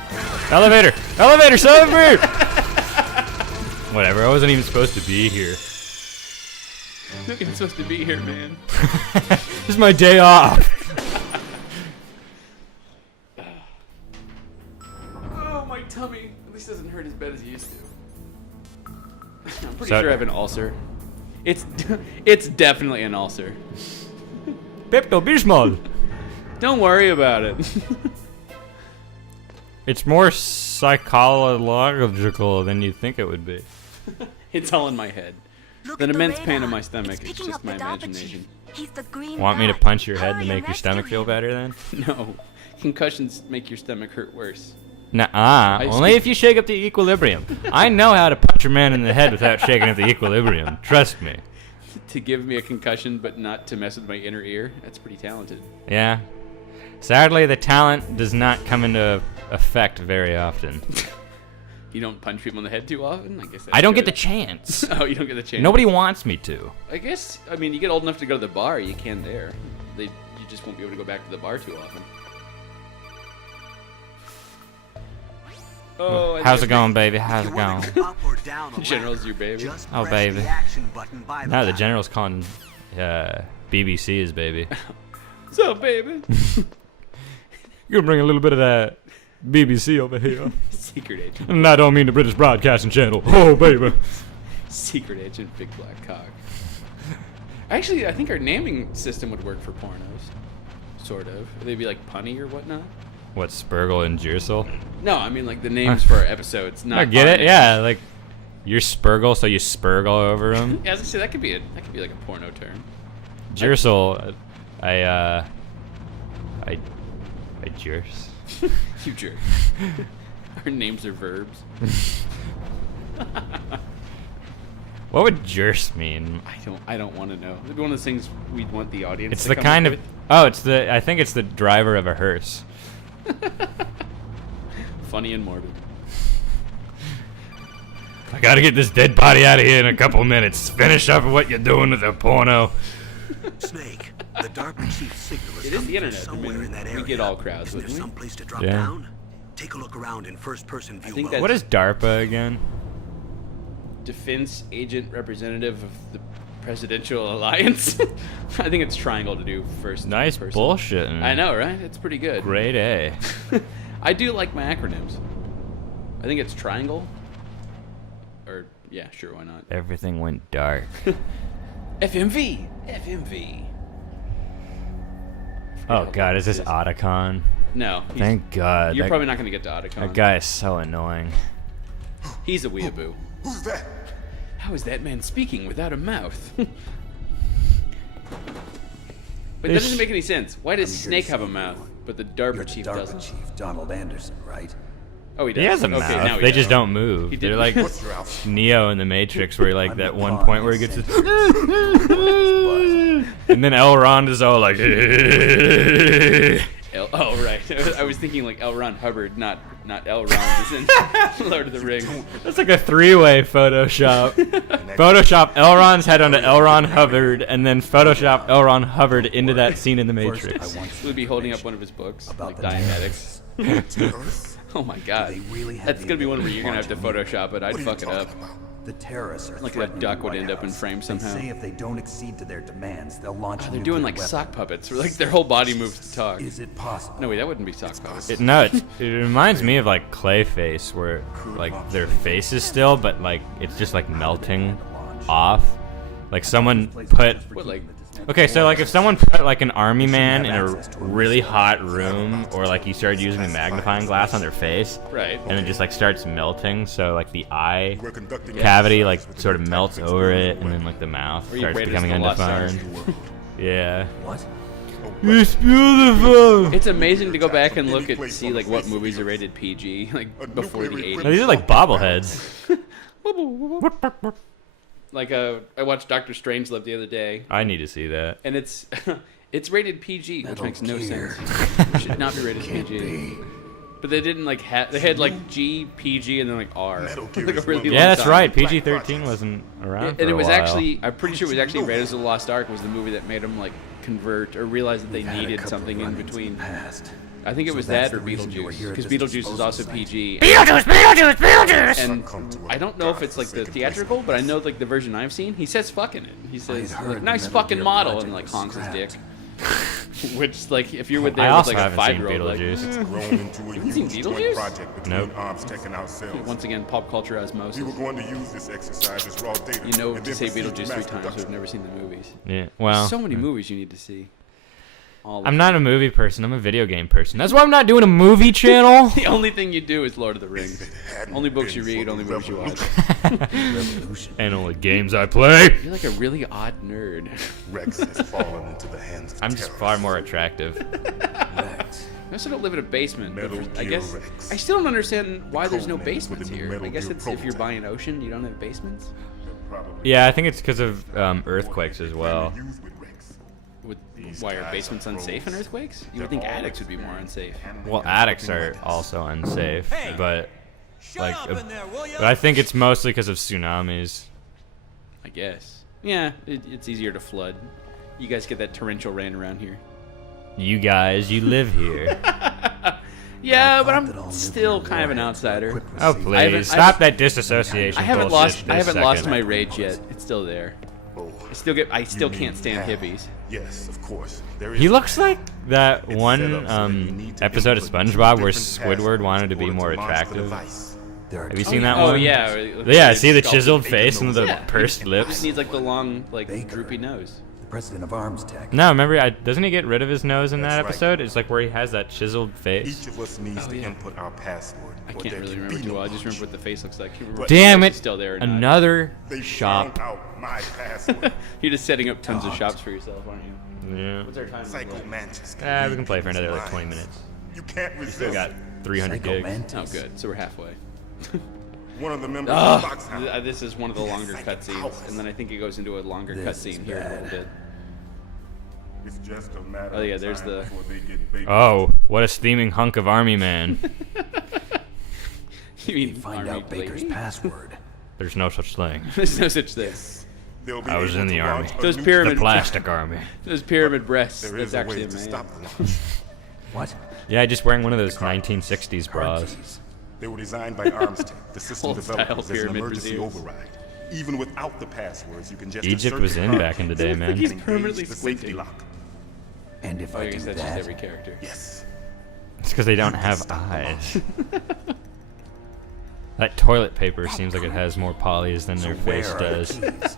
Elevator! Elevator, son of a bitch! Whatever, I wasn't even supposed to be here. You're not even supposed to be here, man. This is my day off. Oh, my tummy. At least doesn't hurt as bad as it used to. I'm pretty So- sure I have an ulcer. It's definitely an ulcer. Pepto Bismol. Don't worry about it. It's more psychological than you think it would be. It's all in my head. Look An at the immense pain in radar. my stomach. It's It's picking just up my the Darpa imagination. chief. He's the green Want me to guy. punch your head to Hurry make and your stomach rescue feel him. better then? No. Concussions make your stomach hurt worse. Nuh-uh. Only if you shake up the equilibrium. I know how to punch a man in the head without shaking up the equilibrium. Trust me. To give me a concussion but not to mess with my inner ear, that's pretty talented. Yeah. Sadly, the talent does not come into effect very often. You don't punch people in the head too often? I guess that's I don't get the good. chance. Oh, you don't get the chance. Nobody wants me to. I guess, I mean, you get old enough to go to the bar, you can there. You just won't be able to go back to the bar too often. Oh, I How's think it going, baby? How's If it you wanna going? go up or down a General's ladder, your baby. just Oh, press baby. the action button by No, the ladder. general's calling BBC his baby. What's up, baby? You gonna bring a little bit of that BBC over here. Secret agent. And I don't mean the British Broadcasting Channel. Oh, baby. Secret agent, big black cock. Actually, I think our naming system would work for pornos. Sort of. They'd be like punny or whatnot. What, Spurgle and Jersel? No, I mean like the names for our episodes. Not I get our it. names. Yeah, like you're Spurgle, so you Spurgle over him. Yeah, as I say, that could be like a porno term. Jersel, I Jers. You jerk. Our names are verbs. What would Jers mean? I don't want to know. It'd be one of those things we'd want the audience. It's to the come kind up of I think it's the driver of a hearse. with. Funny and morbid. I gotta get this dead body out of here in a couple minutes. Finish up what you're doing with the porno. Snake, the DARPA chief's signal is It is coming the internet. from I somewhere mean, in that we area. get all crowds, Is there wouldn't we? some place to drop Yeah. down? Take a look around in first-person view think mode. that's- What is DARPA again? Defense agent representative of the Presidential Alliance. I think it's triangle to do first. Nice person. bullshit. I know, right? It's pretty good. Grade A. I do like my acronyms. I think it's triangle. Or yeah, sure, why not? Everything went dark. FMV. FMV. Oh god, is this Otacon? No. Thank God. You're That- probably not going to get to Otacon. That guy is so annoying. He's a weeaboo. Who's that? How is that man speaking without a mouth? But that This- doesn't make any sense. Why does I'm here Snake to have a see mouth, you. but the You're DARPA the chief DARPA doesn't? chief, Donald Anderson, right? Oh, he does. He has a Okay, mouth. now he They does. just don't move. He They're did- like What's your outfit? Neo in the Matrix, where like I'm that the one pawn point where he that gets sent this, and then Elrond is all like, Oh, right. I was thinking like L. Ron Hubbard, not L. Ron as in Lord of the Rings. that's like a three-way Photoshop. Photoshop Elrond's head onto Elrond Hubbard, and then Photoshop Elrond Hubbard into that scene in the First, Matrix. I want He would be holding up one of his books, about like the Dianetics. terrorists. Oh my god. Do they really have That's the gonna be one where ability you're gonna have to to launch a Photoshop it. I'd What are you fuck it up. talking about? The terrorists are Like that threatening duck the would White end up in House. frame somehow. They say if they don't accede to their demands, they'll launch. Oh, a they're doing nuclear like weapon. sock puppets, where like their whole body moves to talk. Is it possible? No, wait, that wouldn't be sock puppets. No, it reminds me of like Clayface, where like their face is still, but like it's just like melting off. Like someone put. What, like, Okay, so like if someone put like an army man in a really hot room, or like you started using a magnifying glass on their face, right? and it just like starts melting, so like the eye cavity like sort of melts over it, and then like the mouth Or you starts Raiders becoming of the Lost undefined. Yeah. What? It's beautiful. It's amazing to go back and look at see like what movies are rated PG, like before the 80s. No, these are like bobbleheads. Like I watched Doctor Strangelove the other day, I need to see that. and it's it's rated PG, which Metal makes no Gear. sense. It should not be rated Can't PG. be. But they didn't like they had like G, PG, and then like R. Metal Gear Like a is really one long Yeah, that's time. right. PG-13 wasn't around for And it a was while. actually, I'm pretty sure it was actually Raiders of the Lost Ark was the movie that made them like convert or realize that they We've had a needed couple something in run-ins between. the past. I think it So was that's that or the reason you were Beetlejuice, here at because this Beetlejuice is disposal also site. PG. Beetlejuice! And I don't know if it's like the theatrical, but I know like the version I've seen, he says fucking it. He says heard like, the nice Metal fucking Gear model project and like was honks his dick. scrapped. Which like if you're with I there with also like a haven't seen 5-year-old like Beetlejuice. Grown into a haven't seen huge joint Beetlejuice? project between Nope. Armstech and ourselves. once again pop culture We osmosis. were going to use this exercise as raw data. You know and to then say proceed to Beetlejuice 3 mass times, production. we've never seen the movies. Yeah, well, So many movies you need to see. All of I'm them. not a movie person. I'm a video game person. That's why I'm not doing a movie channel. The only thing you do is Lord of the Rings. If it hadn't Only books you been read, for only the movies you watch. Revolution. And only games I play. You're like a really odd nerd. Rex has fallen into the hands of I'm just terrorists. far more attractive. Rex. I also don't live in a basement. But Metal I Gear guess Rex. I still don't understand why there's no code name for basements the new here. Metal I guess Gear it's if you're prototype. buying Ocean, you don't have basements. Probably Yeah, I think it's because of earthquakes as well. used with Rex. With These why are guys basements are unsafe in pros. earthquakes? You They're would think all attics would be more experienced. unsafe. Well, attics are also unsafe, but like, up in there, will ya? but I think it's mostly because of tsunamis. I guess. Yeah, it's easier to flood. You guys get that torrential rain around here. You guys, you live here. Yeah, but thought that all I'm nuclear still kind of an warheads were outsider. equipped with Oh safe- please, I haven't- stop that disassociation. I haven't bullshit lost. I this haven't lost second. my rage yet. It's still there. Oh, I still you can't mean stand how? hippies. Yes, of course. There is He looks that. like that It's set one up so that you need to episode of input two SpongeBob where different Squidward wanted to be passwords more in order launch the attractive. device. There are Have you two seen that Oh one? yeah. Yeah, see the Sculpted chiseled bacon face and the nose. Yeah. pursed He lips. needs like the long, like Baker. droopy nose. The president of Armstech. No, remember, doesn't he get rid of his nose in that That's right. episode? It's like where he has that chiseled face. Each of us needs Oh, to yeah. input our password. I or can't there really can remember be too no well. I just remember launch. what the face looks like. I can't remember if Damn the it! face is still there or not. Another They shop. found out my password. You're just setting up tons of God. shops for yourself, aren't you? Yeah. What's our time? Psycho Mantis. We can play for another like 20 minutes. You can't resist. Still got 300 gigs. Psychomantis. Oh, good. So we're halfway. One of the members Oh, of Foxhound. this is one of the longer cutscenes, and then I think it goes into a longer This is cutscene here in a bad. little bit. It's just a matter Oh, yeah, of there's time the- before they get bait. Oh, what a steaming hunk of army man. You They mean find army out Baker's lady? password. There's no such thing. There's no such thing. They'll be I was able in to the launch army. a Those nuke. The pyramid- plastic army. Those pyramid breasts. There That's is a actually way a to man. stop the launch. What? Yeah, just wearing one of those 1960s bras. Arteries. They were designed by Armstech, the system Old-style developers, as an pyramid emergency braziers. override. Even without the passwords, you can just Egypt insert was the in card back in the day, keys man. and He's engage permanently the safety squinting. lock. And if Oh, I I do guess that's just that, every character. Yes. It's because they don't have eyes. That toilet paper seems like it has more polys than their where face are the does. keys?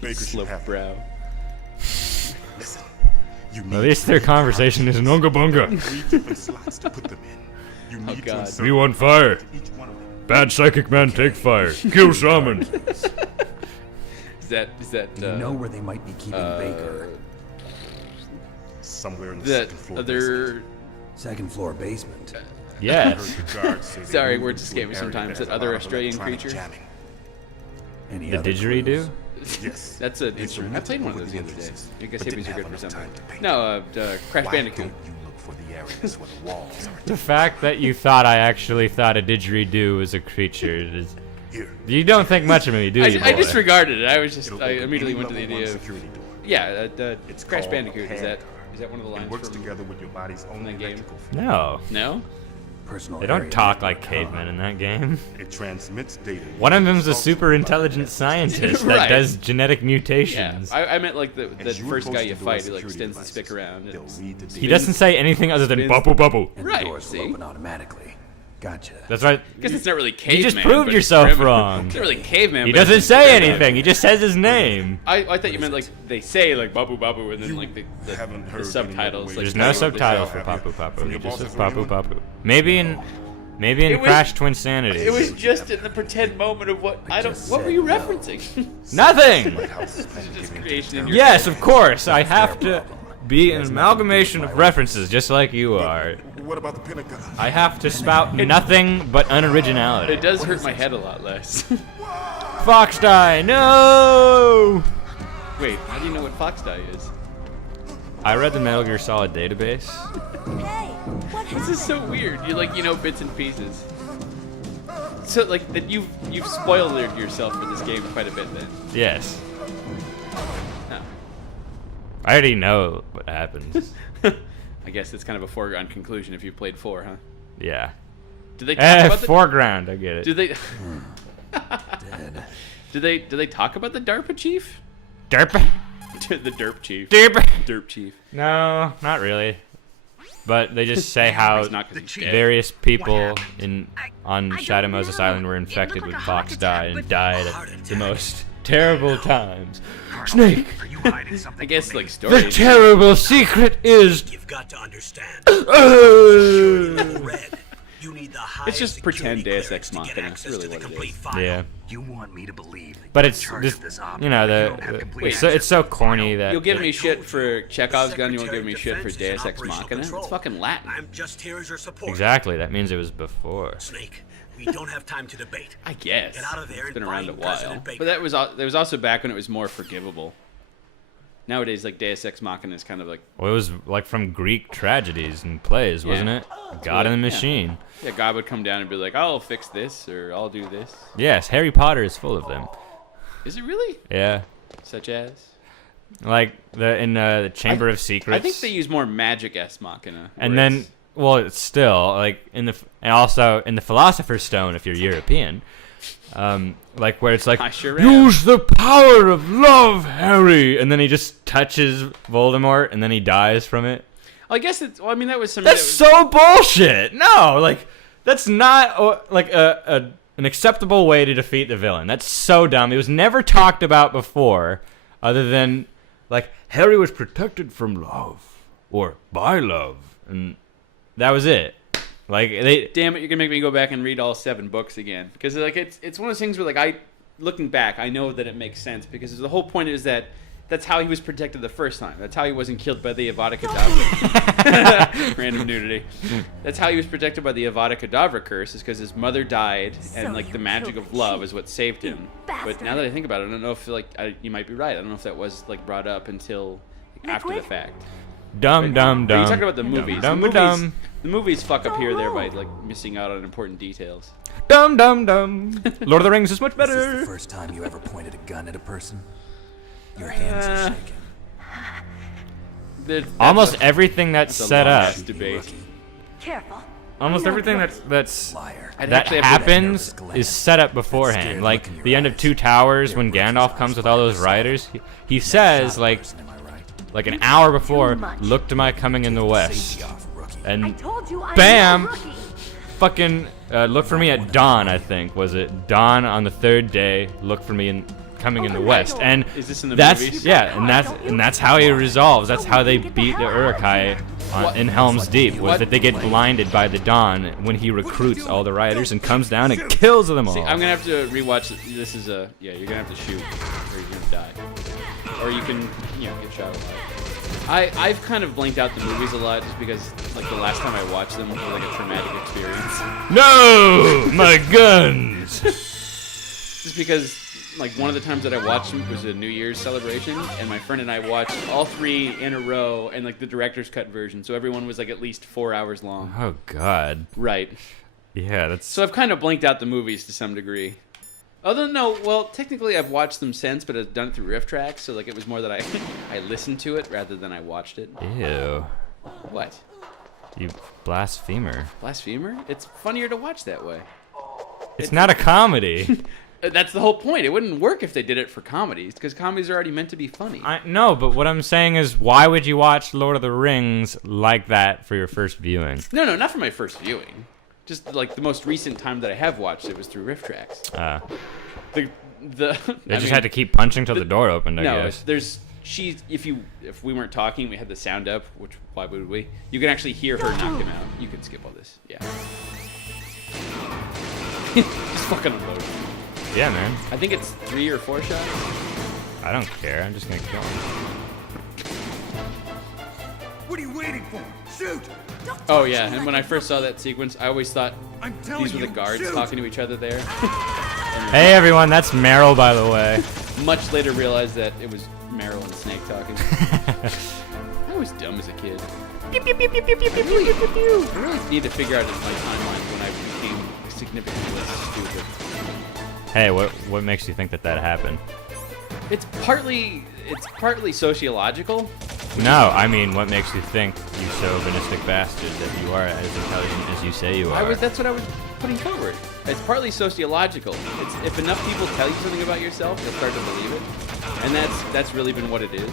Baker should Slope have brow. Listen, you At need least their conversation is unga bunga. 3 different slots to put them in. You need to God. insert We want fire. each one of them. Bad psychic man, take fire. Kill shaman. Is that Do you know where they might be keeping Baker? Somewhere in the that second floor. other? Second floor basement. Yes. Sorry, words escape me sometimes. That other Australian creature? Any The other didgeridoo? clues? Yes. That's an It's instrument. I played one of those the other day. entrances, I guess but hippies didn't are have good for enough something. time to paint No, Crash Why Bandicoot. don't you look for the areas where the walls are? The fact that you thought I actually thought a didgeridoo was a creature is... Here. You don't think much of me, do you, I boy? disregarded it. I was just. It'll I open immediately any went to the level one idea of. security door. Yeah, It's Crash called Bandicoot. a Is hand that card. one of the It lines works from together with your body's own that game? electrical field. No. No? Personal They don't area talk near like the cavemen car. in that game. It transmits data. One of them's a Results super by intelligent the scientist Right. that does genetic Yeah. mutations. I meant like the As you first guy approach you the fight door's who like security extends the devices, stick around. they'll and- read the He data. doesn't say anything other than spins- bubble bubble. And Right, the doors see? will open automatically. Gotcha. That's right. I guess it's not really caveman. just proved but yourself primitive. wrong. It's not really caveman. He but doesn't it's say primitive. anything. He just says his name. I thought you meant like they say like babu babu and then You like the haven't heard subtitles. any Like, There's Like, no Spurgle subtitles does for have Papu you- Papu. from He your just says bosses or Papu anyone? Papu. Maybe in It was- Crash Twinsanity. It was just in the pretend moment of what I don't. just What were said you no. referencing? Nothing. White House is planning to Just give in to creation the in your Yes, of course. I have their to problem. be It an has nothing to do amalgamation with of my references, just like you are. What about the Pentagon? I have to spout nothing but unoriginality. It does hurt my head a lot less. FOXDIE, no! Wait, how do you know what FOXDIE is? I read the Metal Gear Solid database. Hey, What This happened? is so weird. You're like, bits and pieces. So like that you've spoiled yourself for this game quite a bit then. Yes. Oh. I already know what happens. I guess it's kind of a foregone conclusion if you played 4, huh? Yeah. Did they talk about the Foreground, I get it. Do they Dead. do they talk about the DARPA chief? Derp? The derp chief. Derp? Derp chief. No, not really. But they just say how It's not 'cause he's dead. various people on I Shadow don't Moses know. Island were It infected looked with like a heart FOXDIE attack, and but- died Heart at the attack. most terrible times. Snake! Are you hiding something I guess from me? like The stories. terrible secret is... You've got to understand. Level red. You need the highest just pretend security Deus Ex clearance to get Machina, access really to the what it complete is. file. Yeah. You want me to believe that But you're it's in charge just, of this op, you know, but you don't have complete it's so corny that... You'll give I me shit told for you, Chekhov's the gun. You won't Secretary give me of shit for Defense is Deus in Ex operational Machina. control. It's fucking Latin. I'm just here as your support. Exactly, that means it was before. Snake, we don't have time to debate. I guess. Get out of there It's and been around a find while. President Baker. But that was also back when it was more forgivable. Nowadays, like Deus Ex Machina is kind of like, Well, it was like from Greek tragedies and plays, wasn't Yeah. it? God in the Yeah. Machine. yeah, God would come down and be like, I'll fix this or I'll do this. Yes, Harry Potter is full of them. Is it really? Yeah. Such as? Like in the Chamber of Secrets. I think they use more magic Ex Machina. And whereas- then, well, it's still like and also in the Philosopher's Stone, if you're European, like where it's like, I sure am. use the power of love, Harry, and then he just touches Voldemort, and then he dies from it. I guess it's. Well, I mean, that was some. That's so bullshit. No, like that's not like an acceptable way to defeat the villain. That's so dumb. It was never talked about before, other than like Harry was protected from love or by love, and that was it. Like they. Damn it! You're gonna make me go back and read all 7 books again because like it's one of those things where like looking back, I know that it makes sense because the whole point is that. That's how he was protected the first time. That's how he wasn't killed by the Avada Kedavra. Random nudity. That's how he was protected by the Avada Kedavra curse, is because his mother died, and So like you the magic killed of the love chief, is what saved him. you But bastard. now that I think about it, I don't know if you might be right. I don't know if that was like brought up until after the Liquid? fact. Dumb, dumb, Are dumb. you talking about the movies? Dumb, the dumb, movies, dumb. the movies fuck up here or there by Don't like missing out on important details. Dumb, dumb, dumb. Lord of the Rings is much Is this the better. first time you ever pointed a gun at a person? Your hands are shaking. That's Almost a- everything that's that's a set up, long-ass debate. Careful. almost No, everything look. that's Liar. I'd that actually have to- happens is set up beforehand. scared Like look in your the end of eyes. Two Towers when They're Gandalf ruthless comes with all those eyes. riders. He says Shot like person, am I right? like an hour before, much. look to my coming in the west, Safety off, rookie. I and told you I'm bam, no rookie. fucking look for me at dawn. I think was it dawn on the 3rd day. Look for me in coming in the Open west, that and Is this in the that's movies? yeah, and that's how he resolves. That's how they beat the Uruk-hai What? in Helm's Deep. Was What? that they get blinded by the dawn when he recruits all the riders and comes down and kills them all. See, I'm gonna have to rewatch. This is a You're gonna have to shoot, or you're gonna die, or you can get shot alive. I've kind of blanked out the movies a lot just because like the last time I watched them was like a traumatic experience. No, my guns. Just because like one of the times that I watched them was a New Year's celebration, and my friend and I watched all 3 in a row, and like the director's cut version, so everyone was like at least 4 hours long. Oh God. Right. Yeah, that's So I've kind of blanked out the movies to some degree. Although no, well, technically I've watched them since, but I've done it through riff tracks, so like it was more that I listened to it rather than I watched it. ew. What? You blasphemer. Blasphemer? It's funnier to watch that way. It's not a comedy. That's the whole point. It wouldn't work if they did it for comedies, because comedies are already meant to be funny. I no, but what I'm saying is, why would you watch Lord of the Rings like that for your first viewing? No, not for my first viewing. Just like the most recent time that I have watched it was through riff tracks. They The just had to keep punching till the door opened. I No, guess. there's if we weren't talking, we had the sound up, which why would we? You can actually hear her knock him out. You can skip all this. Yeah. Just fucking unload. Yeah, man. I think it's 3 or 4 shots. I don't care. I'm just gonna kill him. What are you waiting for? Shoot! Oh yeah, and when I first saw that sequence, I always thought I'm telling these were the you, guards shoot! talking to each other there. Hey everyone, that's Meryl, by the way. Much later realized that it was Meryl and Snake talking. I was dumb as a kid. I really need to figure out my timeline when I became significantly less stupid. Hey, what makes you think that happened? It's partly sociological. No, I mean, what makes you think, you chauvinistic bastard, that you are as intelligent as you say you are? That's what I was putting forward. It's partly sociological. It's if enough people tell you something about yourself, you'll start to believe it, and that's really been what it is.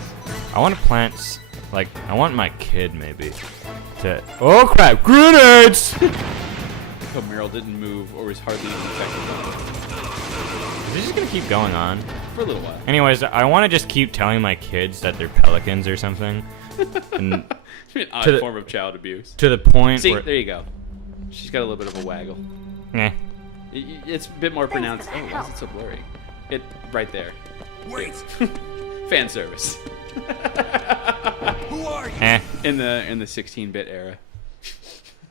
I want to plant, like, I want my kid maybe to. Oh crap! Grenades! So Meryl didn't move or was hardly even affected. Is this just gonna keep going on? For a little while. Anyways, I want to just keep telling my kids that they're pelicans or something. And An odd form of child abuse. to the point See, where. there you go. She's got a little bit of a waggle. Eh. It's a bit more pronounced. Oh, why is it so blurry? It right there. Wait, Fan service. who are you? Eh. In the 16-bit era.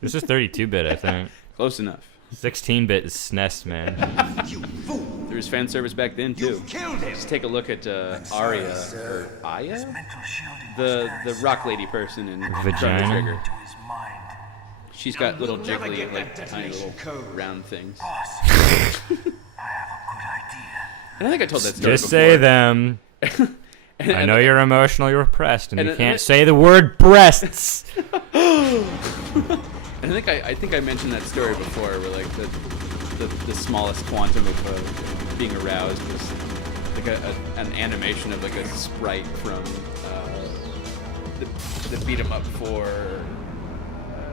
This is 32-bit, I think. Close enough. 16-bit is SNES, man. You fool! There was fan service back then too. You killed him! Just take a look at Arya or Aya, the rock lady person in Chrono Vagina? Trigger. She's got little jiggly, like tiny little round things. And I think I told that story Just before. say them. And I know you're emotionally repressed, and and- you and- can't say the word breasts. And I think I mentioned that story before, where like the smallest quantum of being aroused was like an animation of like a sprite from the beat 'em up for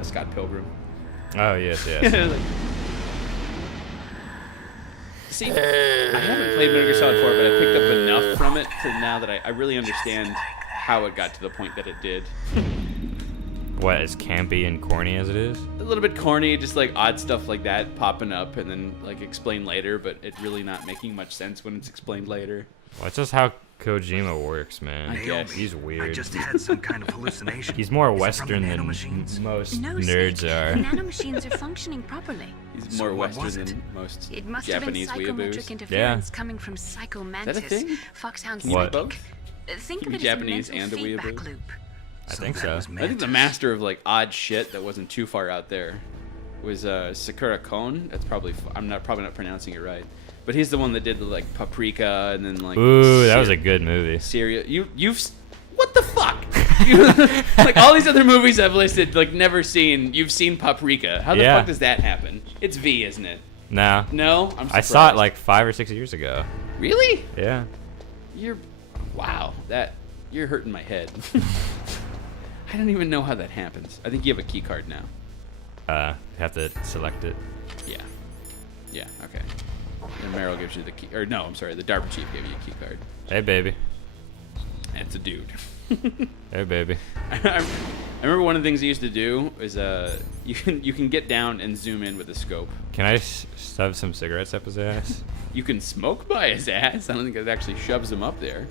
Scott Pilgrim. Oh yes, yes. Like- See, I haven't played Metal Gear Solid 4, but I picked up enough from it to now that I really understand how it got to the point that it did. What, as campy and corny as it is? A little bit corny, just like odd stuff like that popping up and then like explained later, but it really not making much sense when it's explained later. Well, it's just how Kojima works, man. guess. He's I weird. just had some kind of hallucination. He's more Is it from Western the than nanomachines? most No, nerds Snake. are. Nanomachines are functioning properly. He's So more what Western was it? than most It must Japanese have been psychometric weeaboos. interference coming from Psychomantis. Is that a thing? Foxhound's Can you be What? both? Think Can of be it Japanese as a mental and a feedback weeaboo? loop. I think that so. was I think the Mantis. master of like odd shit that wasn't too far out there was Sakura Kon. That's probably I'm probably not pronouncing it right, but he's the one that did the like Paprika and then like Ooh, that was a good movie. Syria. What the fuck? Like all these other movies I've listed, like never seen. You've seen Paprika. How the Yeah. fuck does that happen? It's V, isn't it? No. No, I'm surprised. I saw it like 5 or 6 years ago. Really? Yeah. You're hurting my head. I don't even know how that happens. I think you have a key card now. You have to select it. Yeah. Yeah, okay. And Meryl gives you the key. Or no, I'm sorry, the DARPA chief gave you a key card. Hey, baby. And it's a dude. Hey, baby. I remember one of the things he used to do is you can get down and zoom in with a scope. Can I shove some cigarettes up his ass? You can smoke by his ass. I don't think it actually shoves him up there.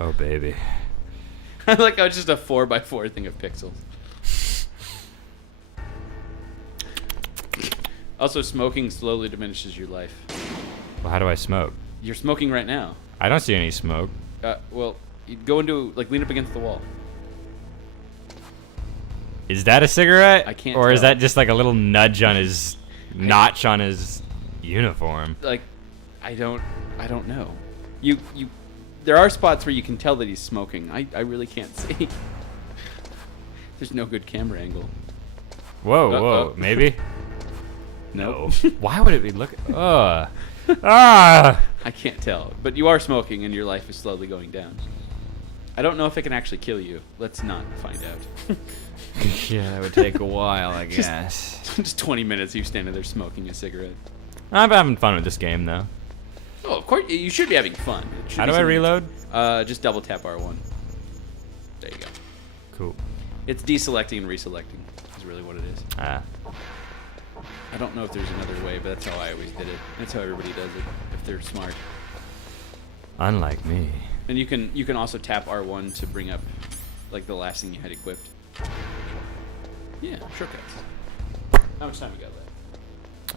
Oh, baby. I like how it's just a 4x4 thing of pixels. Also, smoking slowly diminishes your life. Well, how do I smoke? You're smoking right now. I don't see any smoke. Well, you go into like lean up against the wall. Is that a cigarette? I can't Or is tell. that just like a little nudge on his notch on his uniform? Like, I don't know. You. There are spots where you can tell that he's smoking. I really can't see. There's no good camera angle. Whoa, Uh-oh. whoa, maybe? No. Why would it be looking? Ah! I can't tell. But you are smoking, and your life is slowly going down. I don't know if it can actually kill you. Let's not find out. Yeah, that would take a while, I guess. Just 20 minutes you standing there smoking a cigarette. I'm having fun with this game, though. Oh, of course, you should be having fun. It should How be do I something reload? that's- Just double tap R1. There you go. Cool. It's deselecting and reselecting is really what it is. Ah. I don't know if there's another way, but that's how I always did it. That's how everybody does it, if they're smart. Unlike me. And you can also tap R1 to bring up like the last thing you had equipped. Yeah, shortcuts. How much time we got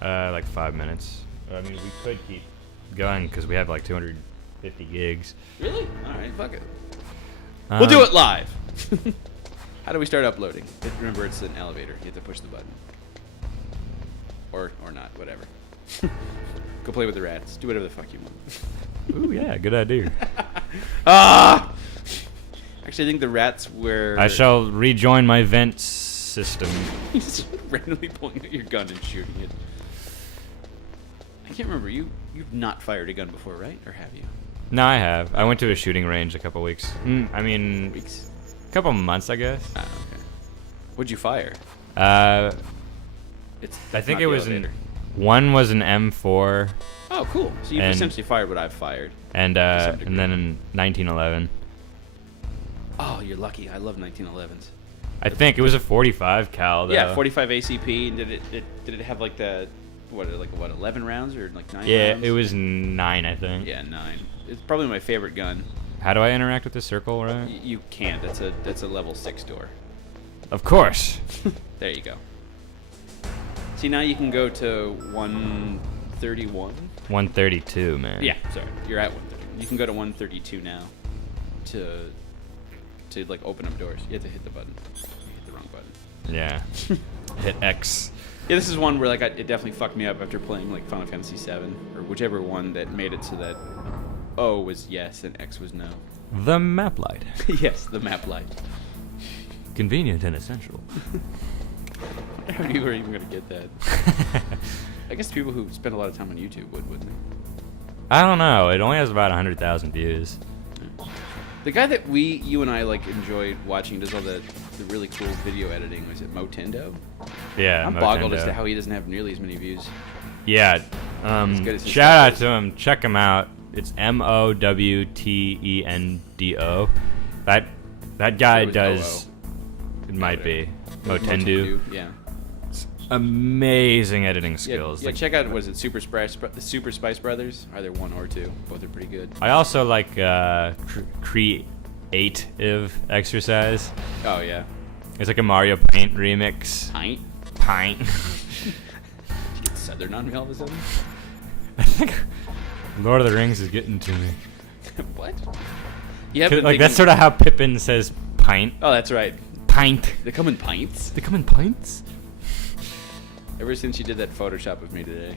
left? Like 5 minutes. I mean, we could keep going because we have like 200 50 gigs. Really? All right, fuck it. We'll do it live. How do we start uploading? Remember, it's an elevator. You have to push the button. Or not, whatever. Go play with the rats. Do whatever the fuck you want. Ooh, yeah, good idea. Ah! Actually, I think the rats were... I shall rejoin my vent system. You're just randomly pulling out your gun and shooting it. I can't remember. You've not fired a gun before, right? Or have you? No, I have. I went to a shooting range a couple weeks. I mean, Weeks. a couple months, I guess. Ah, okay. What'd you fire? I It's. think not it the was elevator. one was an M4, Oh, cool. So you've and- essentially fired what I've fired. and some degree. then in 1911. Oh, you're lucky. I love 1911s. I think it was a 45 cal though. Yeah, 45 ACP. And did it have like the what 11 rounds or like 9 Yeah, rounds? it was 9, I think. Yeah, 9. It's probably my favorite gun. How do I interact with the circle, right? You can't. That's a level 6 door. Of course. There you go. See, now you can go to 131. 132, man. Yeah, sorry. You're at 130. You can go to 132 now to like open up doors. You have to hit the button. You hit the wrong button. Yeah. Hit X. Yeah, this is one where like it definitely fucked me up after playing like Final Fantasy VII or whichever one that made it so that O was yes and X was no. The map light. Yes, the map light. Convenient and essential. How you were even gonna get that? I guess people who spend a lot of time on YouTube would, wouldn't they? I don't know. It only has about 100,000 views. The guy that you and I like enjoy watching does all the really cool video editing. Was it Motendo? Yeah. I'm boggled as Motendo. to how he doesn't have nearly as many views. Yeah. good as his Shout out stuff to him. Check him out. It's Mowtendo. That guy It was does. It might be Motendo. Yeah. Amazing editing Yeah, skills. yeah, Like, check out, was it Super Spice Brothers? Either 1 or 2. Both are pretty good. I also like creative exercise. Oh, yeah. It's like a Mario Paint remix. Pint? Pint. Did you get Southern on me all of a sudden? I think Lord of the Rings is getting to me. What? You have been Like that's thinking- sort of how Pippin says pint. Oh, that's right. Pint. They come in pints? They come in pints. Ever since you did that Photoshop of me today.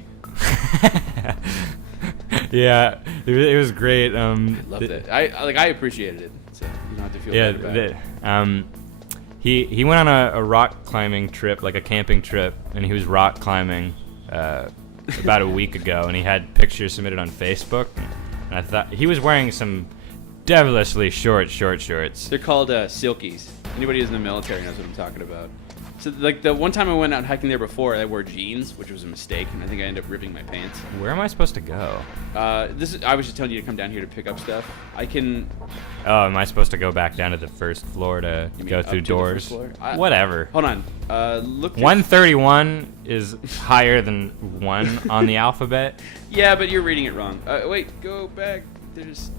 Yeah, it was great. I love that. I appreciated it. So you don't have to feel Yeah, bad about it. he went on a rock climbing trip, like a camping trip, and he was rock climbing about a week ago, and he had pictures submitted on Facebook, and I thought he was wearing some devilishly short shorts. They're called silkies. Anybody who's in the military knows what I'm talking about. So, like, the one time I went out hiking there before, I wore jeans, which was a mistake, and I think I ended up ripping my pants. Where am I supposed to go? I was just telling you to come down here to pick up stuff. I can... Oh, am I supposed to go back down to the first floor to You mean go up through to the doors? first floor? Whatever. Hold on. Look... 131 is higher than 1 on the alphabet. Yeah, but you're reading it wrong. Wait, go back. There's...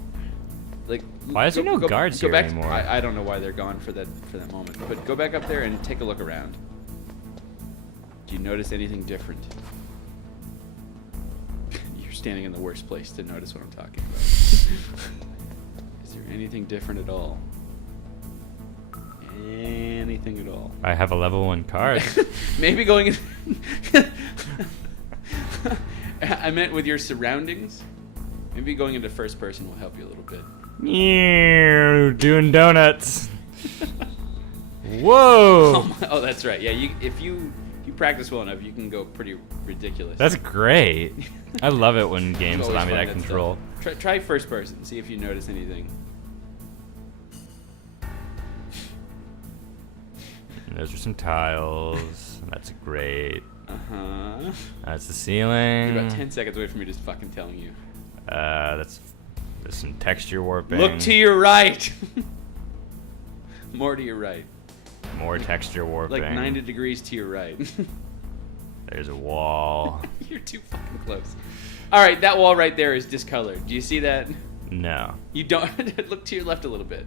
Like, Why is there no guards go here back anymore? I don't know why they're gone for that moment. But go back up there and take a look around. Do you notice anything different? You're standing in the worst place to notice what I'm talking about. Is there anything different at all? Anything at all? I have a level 1 card. Maybe going in... I meant with your surroundings. Maybe going into first person will help you a little bit. Doing donuts. Whoa. Oh, that's right. Yeah, if you practice well enough, you can go pretty ridiculous. That's great. I love it when You games always allow me find that stuff. control. Try first person. See if you notice anything. Those are some tiles. That's great. Uh-huh. That's the ceiling. You're about 10 seconds away from me just fucking telling you. There's some texture warping. Look to your right. More to your right. More texture warping. Like 90 degrees to your right. There's a wall. You're too fucking close. All right, that wall right there is discolored. Do you see that? No. You don't look to your left a little bit.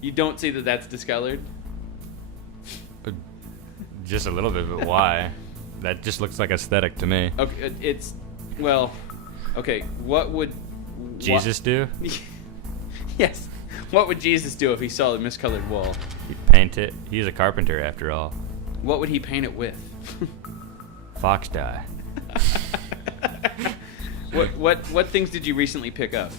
You don't see that that's discolored? Just a little bit, but why? That just looks like aesthetic to me. Okay, it's well, okay. What would Jesus do? Yes. What would Jesus do if he saw the miscolored wall? He'd paint it. He's a carpenter after all. What would he paint it with? FOXDIE. What things did you recently pick up?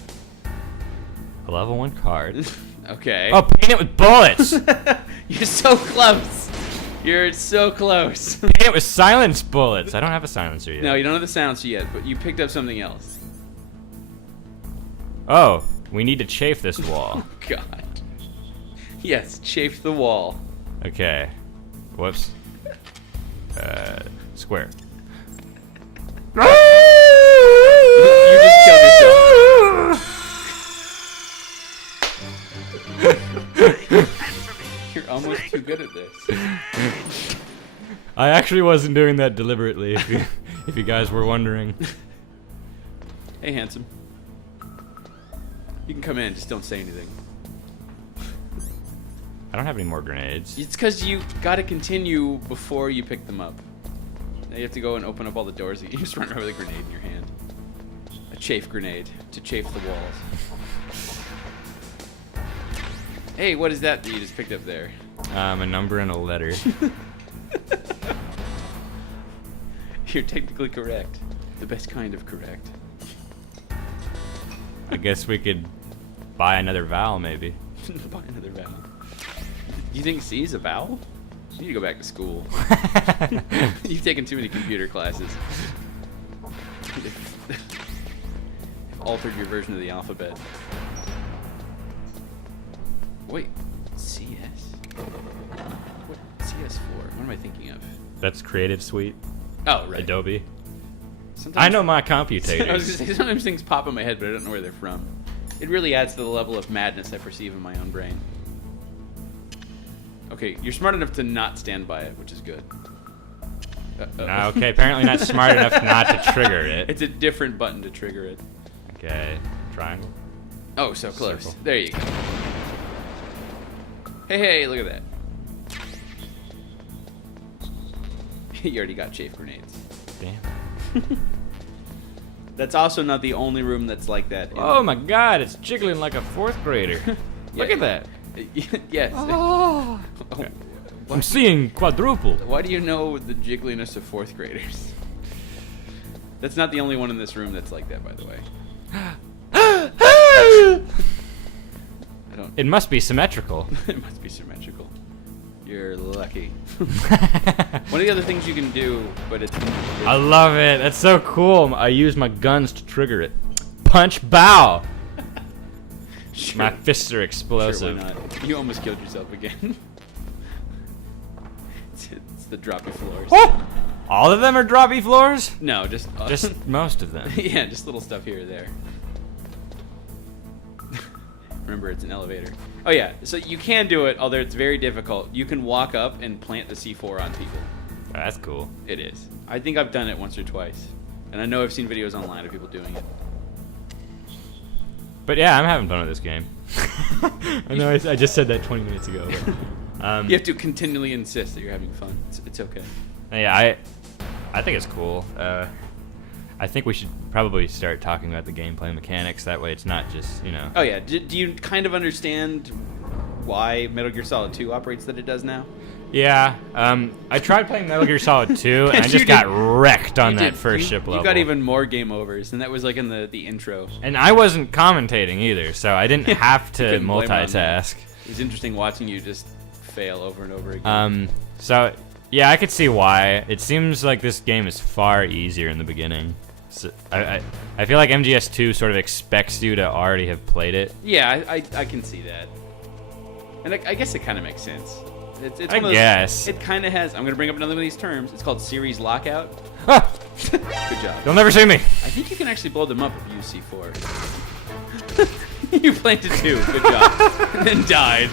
A level 1 card. Okay. Oh, paint it with bullets! You're so close. You're so close. Paint it with silence bullets. I don't have a silencer yet. No, you don't have the silencer yet, but you picked up something else. Oh, we need to chafe this wall. God. Yes, chafe the wall. Okay. Whoops. Square. You just killed yourself. You're almost too good at this. I actually wasn't doing that deliberately, if you guys were wondering. Hey, handsome. You can come in, just don't say anything. I don't have any more grenades. It's because you gotta continue before you pick them up. Now you have to go and open up all the doors. You just run around with a grenade in your hand. A chafe grenade to chafe the walls. Hey, what is that you just picked up there? A number and a letter. You're technically correct. The best kind of correct. I guess we could buy another vowel, maybe. Buy another vowel. You think C is a vowel? You need to go back to school. You've taken too many computer classes. You've altered your version of the alphabet. Wait, CS? What CS for? What am I thinking of? That's Creative Suite. Oh, right. Adobe. Sometimes, I know my I was computators. gonna say, sometimes things pop in my head, but I don't know where they're from. It really adds to the level of madness I perceive in my own brain. Okay, you're smart enough to not stand by it, which is good. No, okay, apparently not smart enough not to trigger it. It's a different button to trigger it. Okay, triangle. Oh, so close. Circle. There you go. Hey, look at that. You already got chafe grenades. Damn. That's also not the only room that's like that. Oh my god, it's jiggling like a 4th grader. Look at that. Yes. Oh. Oh, I'm seeing quadruple. why do you know the jiggliness of 4th graders? That's not the only one in this room that's like that, by the way. I don't. It must be symmetrical. It must be symmetrical. You're lucky. One of the other things you can do, but it's... I love it. That's so cool. I use my guns to trigger it. Punch bow. Sure. My fists are explosive. Sure, why not? You almost killed yourself again. it's the droppy floors. Oh! All of them are droppy floors? No, just Just most of them. yeah, just little stuff here or there. Remember, it's an elevator. Oh yeah, so you can do it, although it's very difficult. You can walk up and plant the C4 on people. That's cool. It is. I think I've done it once or twice, and I know I've seen videos online of people doing it. But yeah, I'm having fun with this game. I know I just said that 20 minutes ago. But, You have to continually insist that you're having fun. It's okay. yeah, I think it's cool. I think we should probably start talking about the gameplay mechanics. That way it's not just, you know. Oh yeah, do you kind of understand why Metal Gear Solid 2 operates that it does now? Yeah, I tried playing Metal Gear Solid 2, and I You just got wrecked on You that did. first You- ship level. You got even more game overs, and that was like in the intro. And I wasn't commentating either, so I didn't have to couldn't blame it on that. multitask. It was interesting watching you just fail over and over again. So yeah, I could see why. It seems like this game is far easier in the beginning. So I feel like MGS2 sort of expects you to already have played it. Yeah, I can see that. And I guess it kind of makes sense. It's I one of those, guess. It kind of has... I'm going to bring up another one of these terms. It's called series lockout. Ah, Good job. you'll never see me. I think you can actually blow them up if you use C4. You planted 2. Good job. And then died.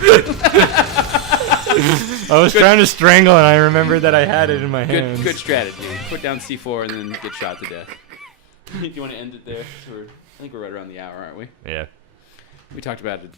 I was trying to strangle, and I remembered that I had it in my hands. Good strategy. Put down C4 and then get shot to death. Do you want to end it there? I think we're right around the hour, aren't we? Yeah. We talked about it.